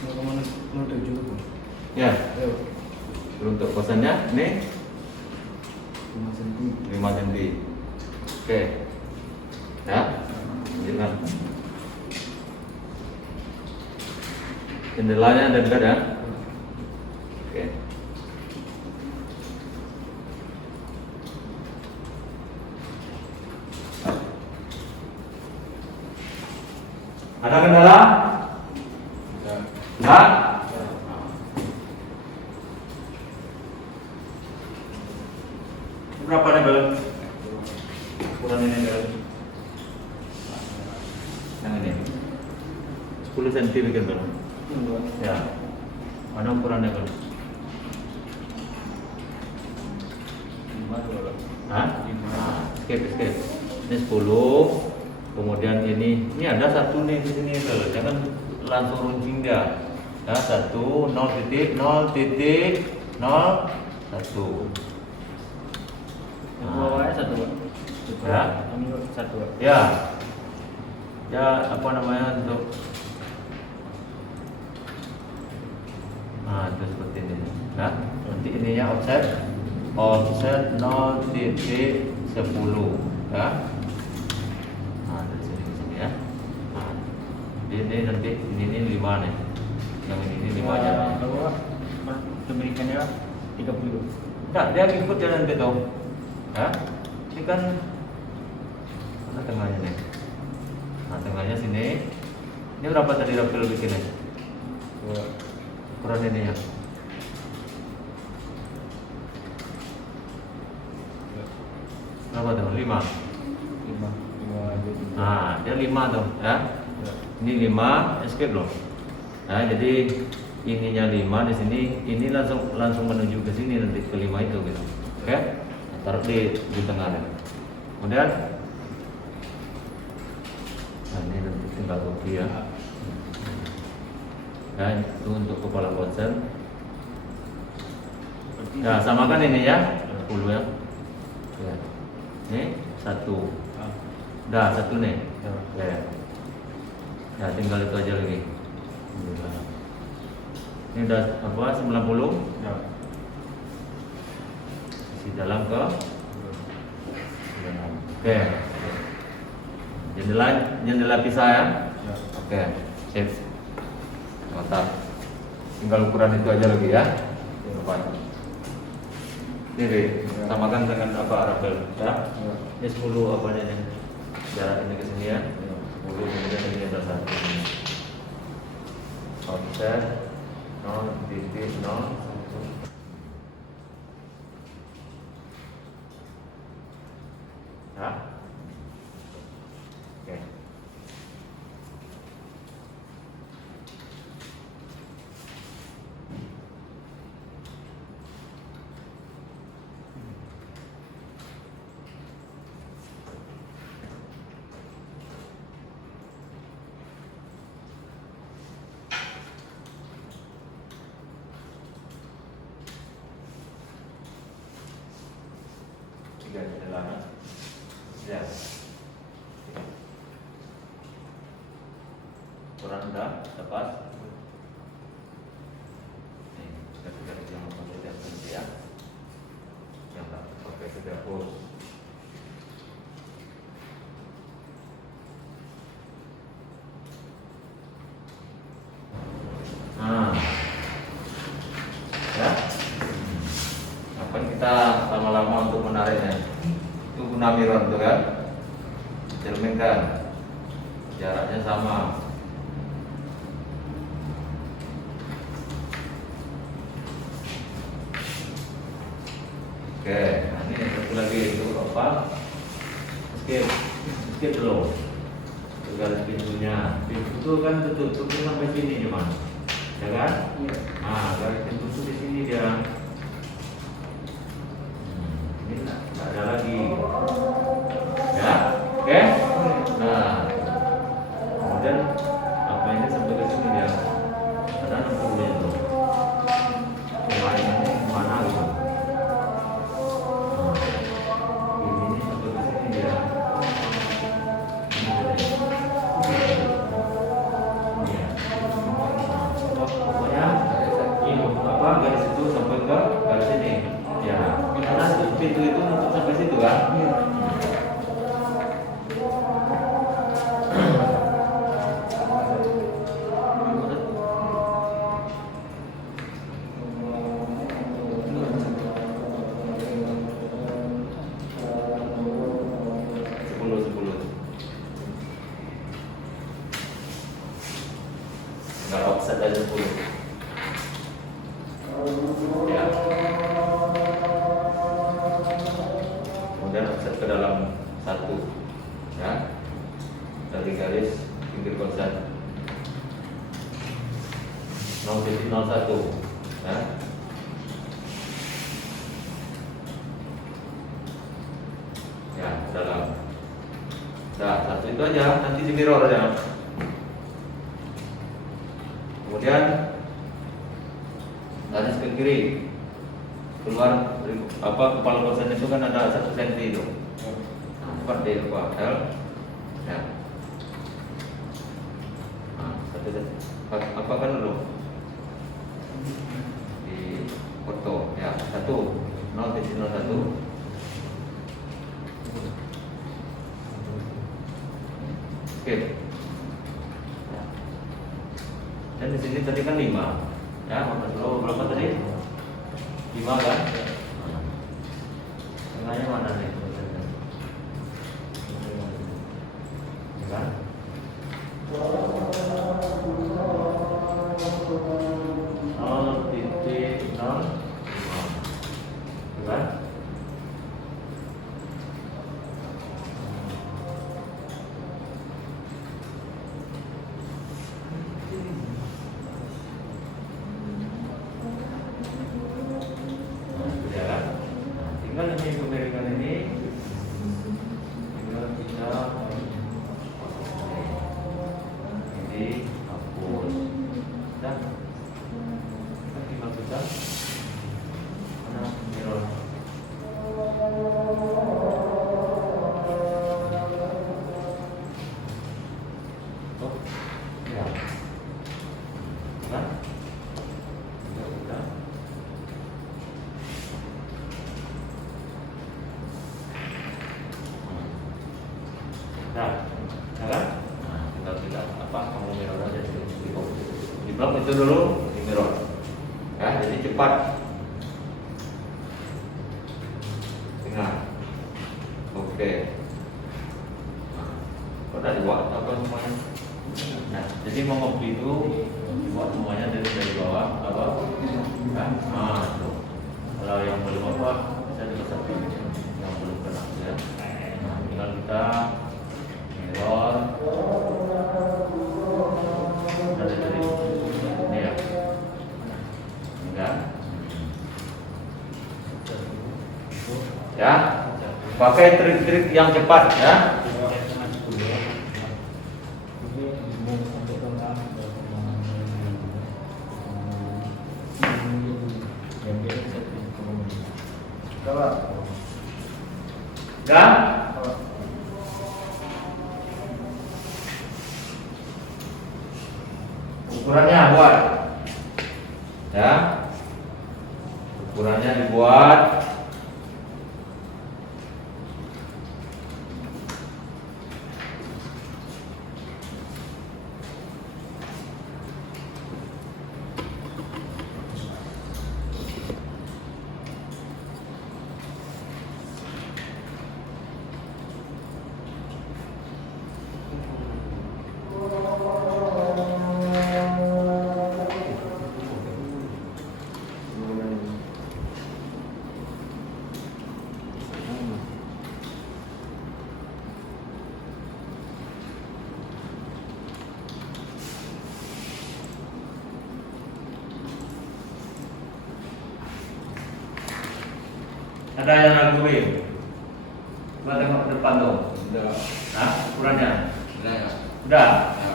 0,07. Ya. Untuk kosannya ini 5 cm. 5 cm. Oke. Ya. Lanjutkan. Jendelanya ada dekat ya? Oke. Ada kendala? Enggak? Berapa nih Bel? Ukuran ini Bel? Yang ini 10 cm bikin Bel? Ya. Mana ukurannya Bel? 5. Hah? Skip. Ini 10. Kemudian ini ada satu nih di sini Bel. Jangan langsung runcing dia. Ya, 1, 0.0.0, 1. Bawahnya 1, Pak. Ya. Ini 1, Pak. Ya. Ya, apa namanya untuk itu seperti ini. Nah, nanti ininya offset 0.10 ya. Nah, dari sini ke sini ya. Nah, ini nanti ini 5 nih. Yang ini 5 aja. Bawah keberikannya 30. Enggak, dia ikut dia nanti tuh. Ya. Ini kan mana tengahnya nih? Nah, tengahnya sini. Ini berapa tadi Rapil bikinnya? Ukuran ini ya. Berapa tuh? 5. Nah, dia 5 tuh, ya. Ini 5, escape loh. Nah, jadi ininya 5 di sini, ini langsung menuju ke sini nanti ke 5 itu gitu. Oke? Taruh di tengah nih. Kemudian nah, ini nanti tinggal copy ya. Nah, itu untuk kepala konsen. Nah, samakan ini ya, 10 ya. Ya. Ini 1. Dah 1 nih. Ya. Ya, tinggal itu aja lagi. Ini udah apa? 90. Isi dalam ke. Oke. Jendela pisah ya. Oke. Sip. Mantap. Tinggal ukuran itu aja lagi ya. Ini samakan dengan apa Rapel ya? Ini 10 apa ini? Jarak ini ke sini ya. 10 kemudian ini ada 1. Offset 0.0. Ya. Oke. Tiga jendela. Ya. Kurang udah tepat. Nih, sudah yang kemudian nanti ya. Yang tak pakai sudah full. Nah, ya. Kapan kita lama-lama untuk menariknya? Itu guna mirror tuh kan? Cerminkan. Jaraknya sama. Oke, nah ini satu lagi itu apa? Skip dulu. Itu garis pintunya. Pintu itu kan tertutup sampai sini cuman, ya kan? Iya. Nah, garis pintu itu di sini dia. Ini nggak ada lagi. Ya, oke? Nah, kemudian apa ini sampai ke sini dia? Ada 60 itu. Yang lain ini mana gitu? Ini pintu itu nutup sampai situ kan? Nggak offset aja 10. Ya. Kemudian offset ke dalam 1, ya, dari garis pinggir konsen 0,01, ya. Ya, ke dalam. Nah, satu itu aja, nanti di mirror aja. Kemudian garis ke kiri, keluar apa kepala konsen itu kan ada 1 cm itu. Nah, seperti itu Pak L. Ya. Nah, apa kan dulu di foto ya 1,01. Skip. Dan di sini tadi kan 5, ya, maka dulu berapa tadi? 5 kan? Tengahnya mana nih? Kan? Kan? Tinggal ini pemberikan ini, tinggal kita ini hapus dan tinggal kita mana mirror. Oh, ya, kan? Nah, kan? Nah, kita apa? Kamu mirror aja di blok itu dulu di mirror. Ya, jadi cepat. Ingat. Oke. Nah, udah dibuat apa semuanya? Nah, jadi mau ngopi itu dibuat semuanya dari bawah apa? Kan? Nah, tuh. Kalau yang belum apa bisa dipasang yang belum kena ya. Nah, tinggal kita mirror dari ini ya, enggak ya, pakai trik-trik yang cepat ya. Ya. Ukurannya buat, ya, ukurannya dibuat. Ada yang raguin? Coba tengok ke depan dong. Udah. Nah, ukurannya. Udah ya. Udah. Ya.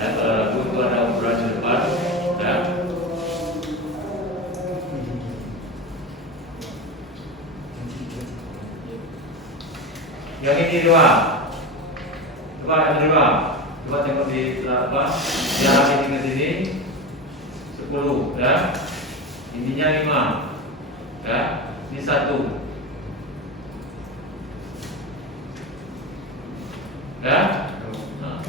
Nah, kalau ragu itu ada ukuran di depan. Ya. Yang ini dua. Coba yang menerima. Coba tengok di apa? Jarak ini ke sini 10 ya. Ininya 5. Ya. Ini 1. Ya. Nah.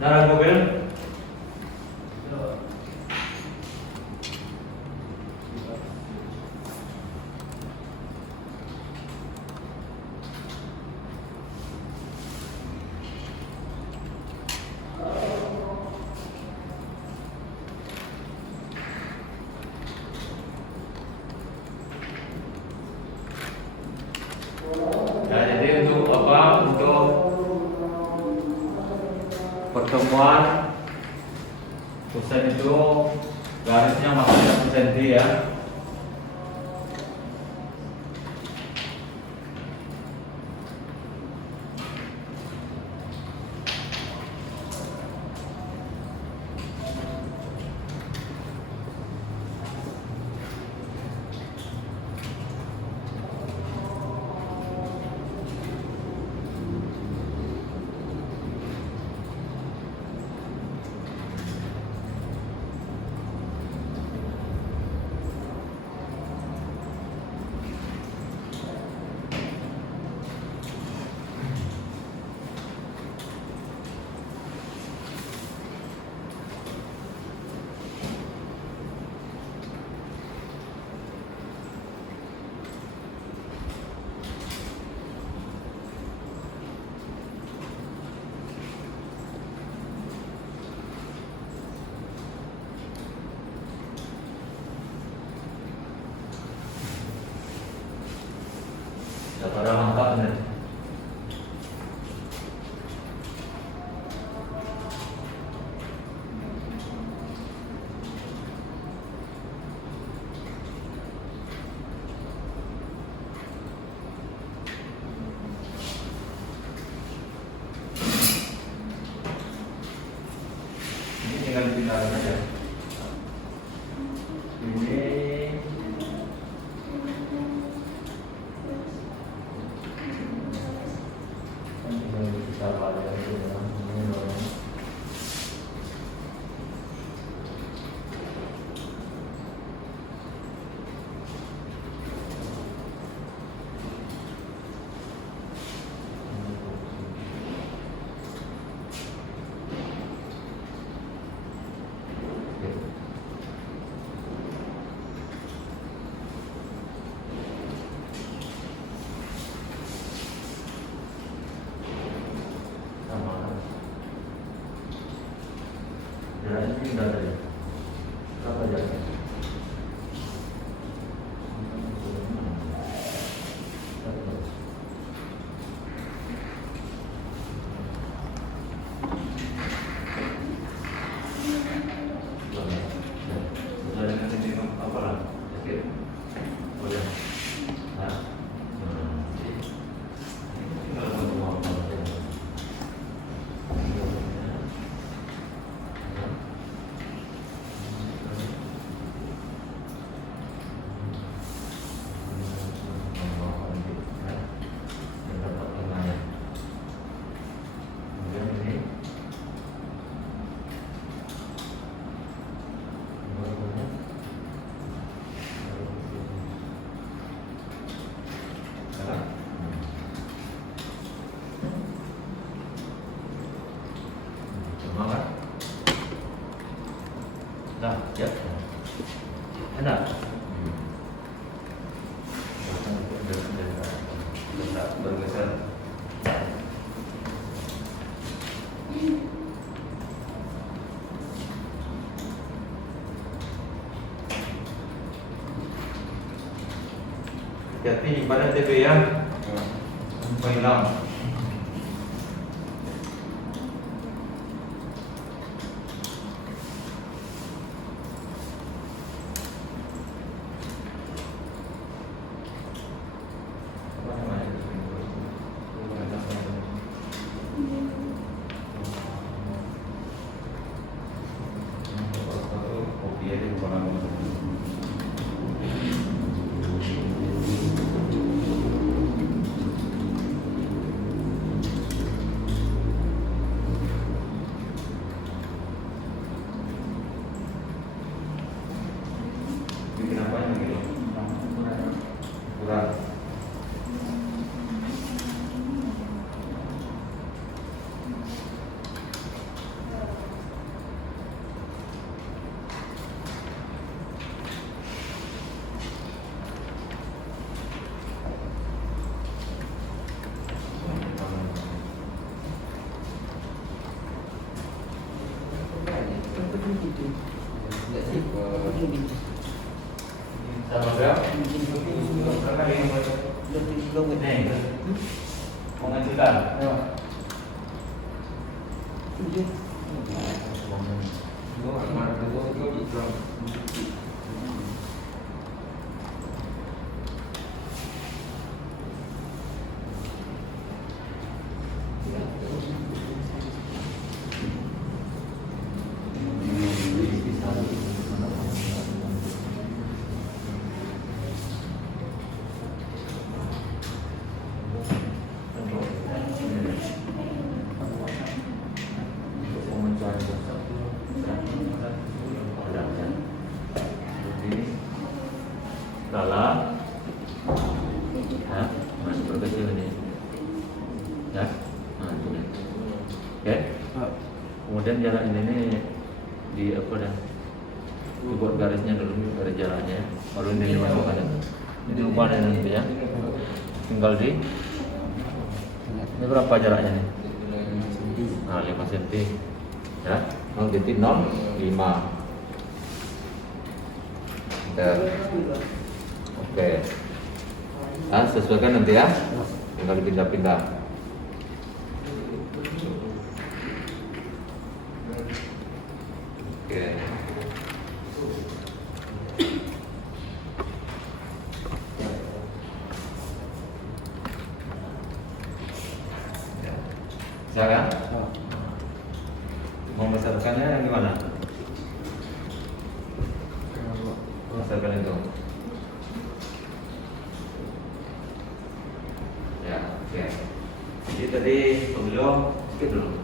Dalam mobil. Nah, jadi untuk apa? Untuk pertemuan pusat itu garisnya masih 1 cm ya. Pada mantap nih. Ini tinggal dipindahkan aja. Ini jaraknya ini udah tadi berapa jaraknya? Jaraknya ini apa lah? Sedikit. Oh ya. Nah. Tinggal potong apa aja. Nah, ya. Enak. Bergeser. Hati-hati pada TV ya. Hilang. Sama berapa? Nih, mau ngajukan? Skala, ya, masih berkecil ini, ya, nah ini, oke. Kemudian jarak ini di apa dah? Dibuat garisnya dulu, garis jaraknya, baru ini dimasukkan ya. Jadi lupa ada nanti ya. Tinggal di, ini berapa jaraknya nih? Nah 5 cm, ya, 0,05. Oke. Nah, sesuaikan nanti ya. Tinggal dipindah-pindah. Oke. Bisa kan? Membesarkannya yang gimana? Membesarkan itu. Ya, oke. Jadi tadi sebelum skip dulu.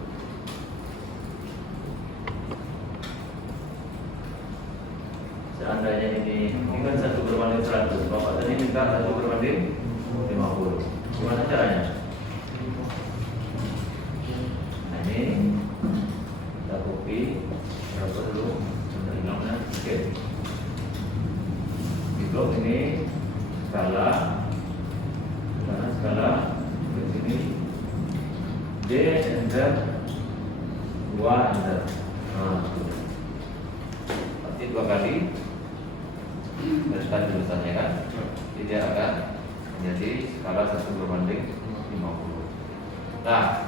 Seandainya ini kan 1/100, Bapak tadi minta 1/50. Gimana caranya? Nah ini kita copy berapa dulu? Oke. Itu ini skala. Karena skala ke sini D enter 2 enter. Nah, pasti 2 kali dari tadi tulisannya kan, tidak akan menjadi skala 1/50. Nah,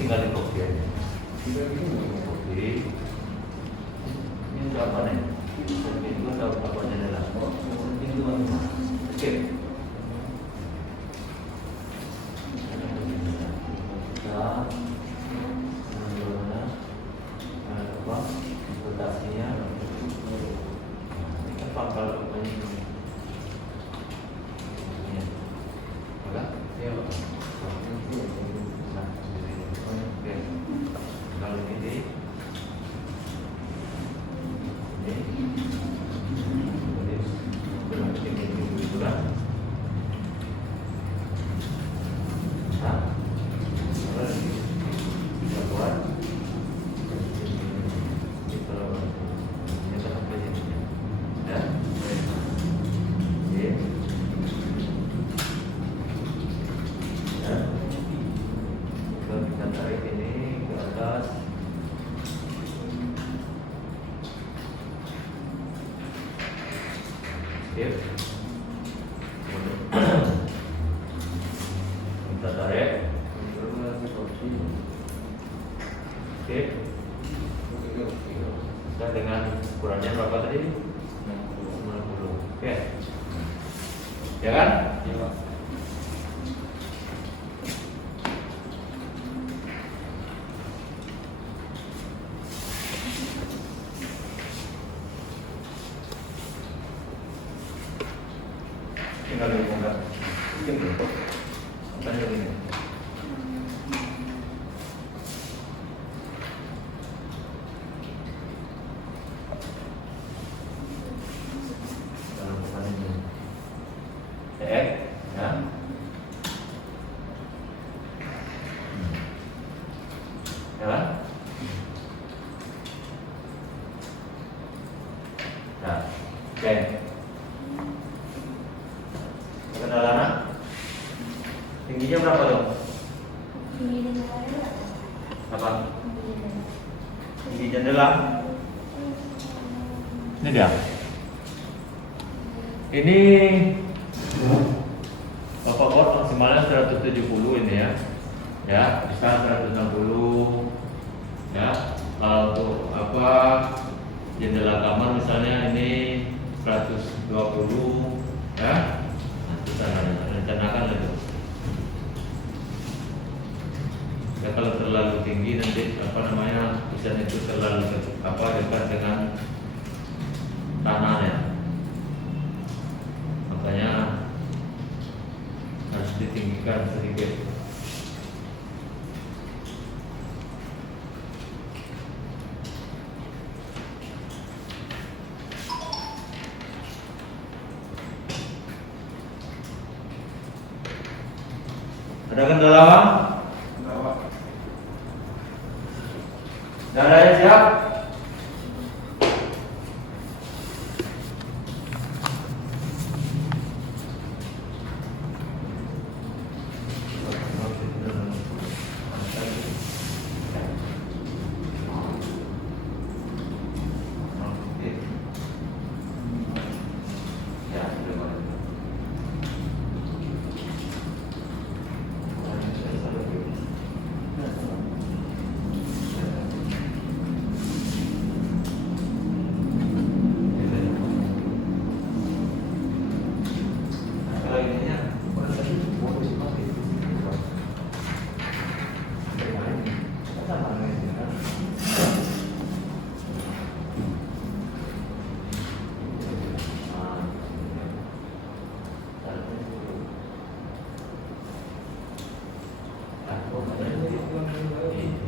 tinggal di copy aja. Copy. Ini untuk apa nih? Ini untuk apa jendela? Ini oke. Rotasinya ini pangkal ini. Oke? Iya. Kalau ini kita tarik ini ke atas. Skip. Kita tarik. Skip. Kita dengan ukurannya berapa tadi? 90. Oke. Ya kan? Iya. Tinggal dibongkar. Ini apa ini? Dalam bukan ini. Ya. Tingginya berapa tuh? Apa? Tinggi jendela. Ini dia. Ini Bapak buat maksimalnya 170 ini ya. Ya, bisa 160. Ya. Kalau untuk apa jendela kamar misalnya ini 120 ya. Nah, kita rencanakan itu. Ya kalau terlalu tinggi nanti apa namanya bisa itu terlalu apa dekat dengan tanahnya. Makanya harus ditinggikan sedikit. Ada kendala? Enggak, Pak. Ada yang siap? Ya, sudah boleh.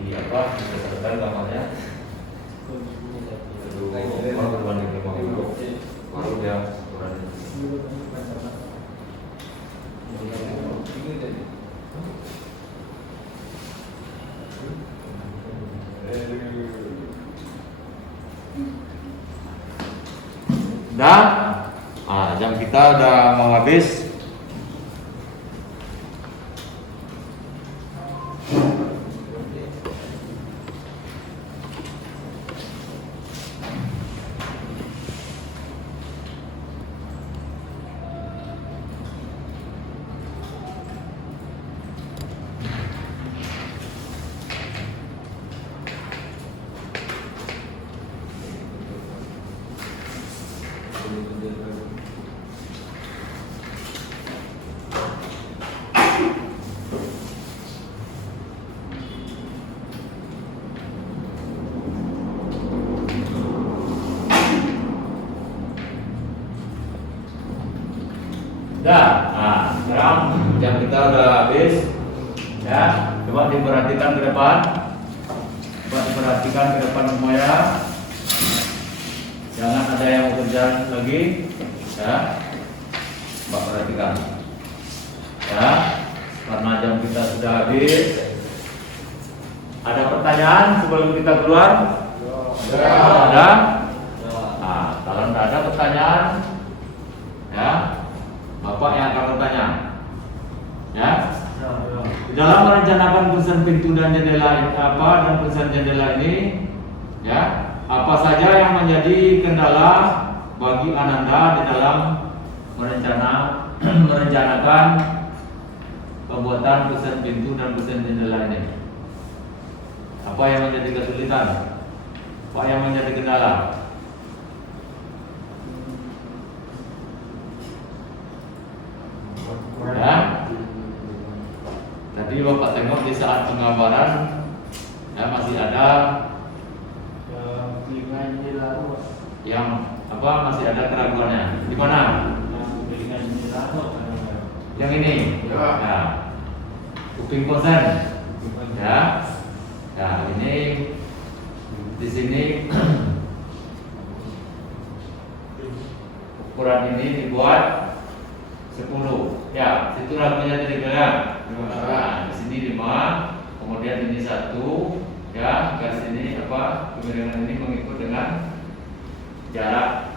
Di apa? Disertakan kamarnya. Kalau berbanding 50 baru dia ukuran. Dah, jam kita udah mau habis. Dah, sekarang jam kita udah habis. Ya, coba diperhatikan ke depan. Coba diperhatikan ke depan semuanya. Jangan ada yang bekerja lagi. Ya, coba perhatikan. Ya, karena jam kita sudah habis. Ada pertanyaan sebelum kita keluar? Ada? Nah, kalau tidak ada pertanyaan, ya. Bapak yang akan bertanya, ya. Di dalam merencanakan pesan pintu dan jendela dan pesan jendela ini, ya, apa saja yang menjadi kendala bagi Ananda di dalam merencanakan pembuatan pesan pintu dan pesan jendela ini? Apa yang menjadi kesulitan? Apa yang menjadi kendala? Ya. Tadi Bapak tengok di saat penggambaran, ya masih ada yang apa masih ada keraguannya. Di mana? Yang ini. Ya. Kuping konsen. Ya. Ya ini di sini ukuran ini dibuat 10. Ya, situ ragunya tadi kan. Nah, di sini 5, kemudian ini 1, ya, garis ini apa? Kemiringan ini mengikut dengan jarak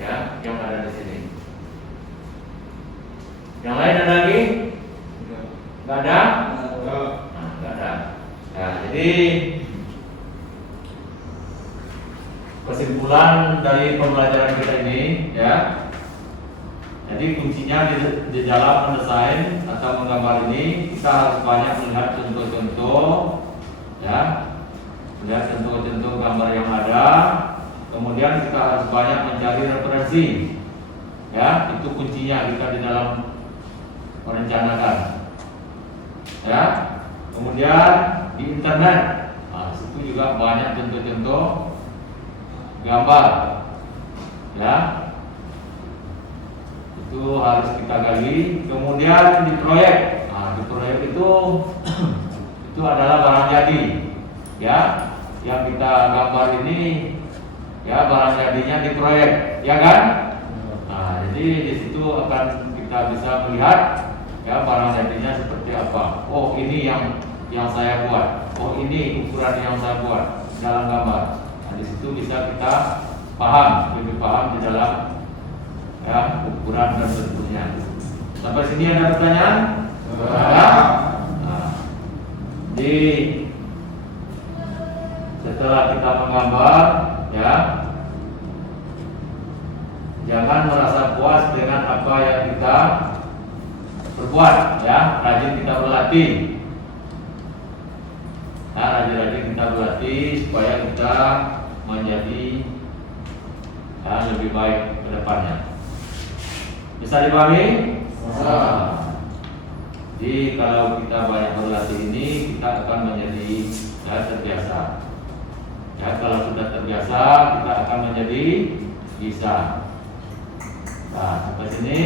ya yang ada di sini. Yang lain ada lagi? Nggak ada? Nggak ada. Nah, jadi kesimpulan dari pembelajaran kita ini, ya. Jadi kuncinya di dalam mendesain atau menggambar ini kita harus banyak melihat contoh-contoh, ya, melihat contoh-contoh gambar yang ada. Kemudian kita harus banyak mencari referensi, ya. Itu kuncinya kita di dalam merencanakan, ya. Kemudian di internet, nah, situ juga banyak contoh-contoh gambar, ya. Itu harus kita gali. Kemudian di proyek, nah, di proyek itu itu adalah barang jadi, ya, yang kita gambar ini, ya, barang jadinya di proyek, ya kan? Nah, jadi di situ akan kita bisa melihat, ya, barang jadinya seperti apa. Oh, ini yang saya buat. Oh, ini ukuran yang saya buat dalam gambar. Nah, di situ bisa kita paham, lebih paham di dalam, ya, ukuran dan bentuknya. Sampai sini ada pertanyaan? Ada? Nah, jadi setelah kita menggambar, ya, jangan merasa puas dengan apa yang kita berbuat, ya. Rajin kita berlatih. Nah, rajin-rajin kita berlatih supaya kita menjadi, ya, lebih baik ke depannya. Bisa dipahami? Bisa. Jadi kalau kita banyak berlatih ini, kita akan menjadi, ya, terbiasa. Ya, kalau sudah terbiasa, kita akan menjadi bisa. Nah, sampai sini.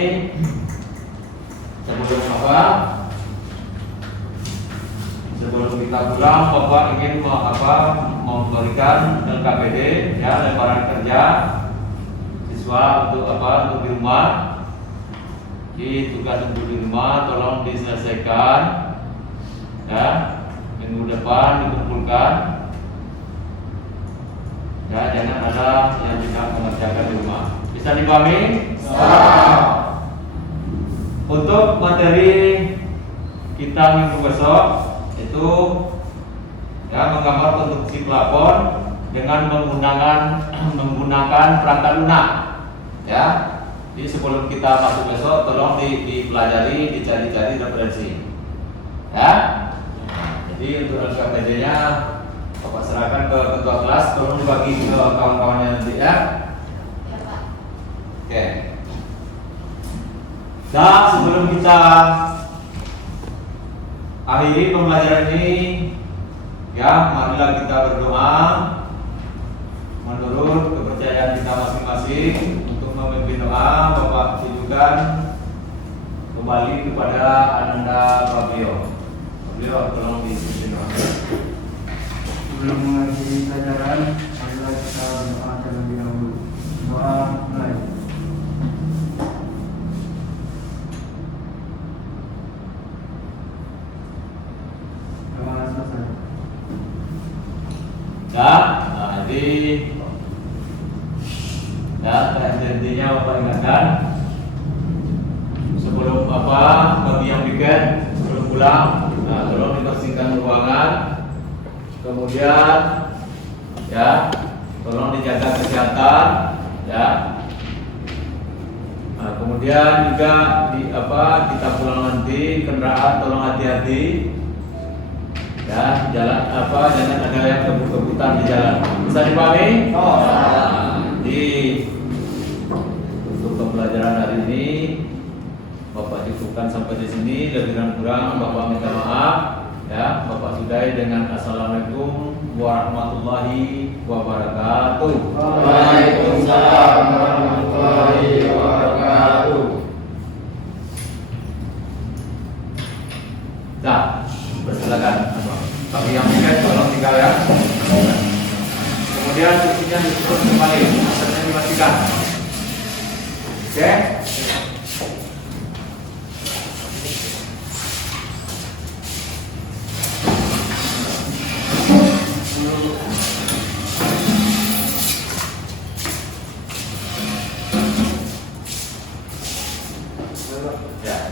Sebelum apa? Sebelum kita pulang, Bapak ingin memberikan LKPD, ya, lembaran kerja siswa untuk apa? Untuk di rumah. Jadi tugas untuk di rumah tolong diselesaikan, ya, minggu depan dikumpulkan, ya, jangan ada yang tidak mengerjakan di rumah. Bisa dipahami? Untuk materi kita minggu besok itu, ya, menggambar konstruksi plafon dengan menggunakan perangkat lunak, ya. Jadi sebelum kita masuk besok, tolong dipelajari, dicari-cari referensi, ya. Jadi untuk LKPD-nya Bapak serahkan ke ketua kelas, tolong dibagi ke kawan-kawannya nanti, ya. Oke. Nah, sebelum kita akhiri pembelajaran ini, ya, marilah kita berdoa menurut kepercayaan kita masing-masing. Memimpin doa, Bapak tunjukkan kembali kepada Ananda Fabio. Beliau tolong dipimpin doa. Sebelum mengakhiri pelajaran, marilah kita berdoa terlebih dahulu. Doa mulai. Doa selesai. Ya, nah, jadi, ya, intinya Bapak ingatkan sebelum apa, bagi yang weekend sebelum pulang, nah, tolong dibersihkan ruangan. Kemudian, ya, tolong dijaga kesehatan, ya. Nah, kemudian juga di apa, kita pulang nanti kendaraan tolong hati-hati, ya, jalan apa, jangan ada yang kebut-kebutan di jalan. Bisa dipahami? Untuk pembelajaran hari ini Bapak cukupkan sampai di sini. Lebih dan kurang Bapak minta maaf, ya. Bapak sudahi dengan assalamualaikum warahmatullahi wabarakatuh. Waalaikumsalam warahmatullahi wabarakatuh. Nah, persilakan. Bagi yang ingin tolong tinggal, ya. Kemudian kursinya ditutup kembali, asalnya dimatikan. Oke? Ya.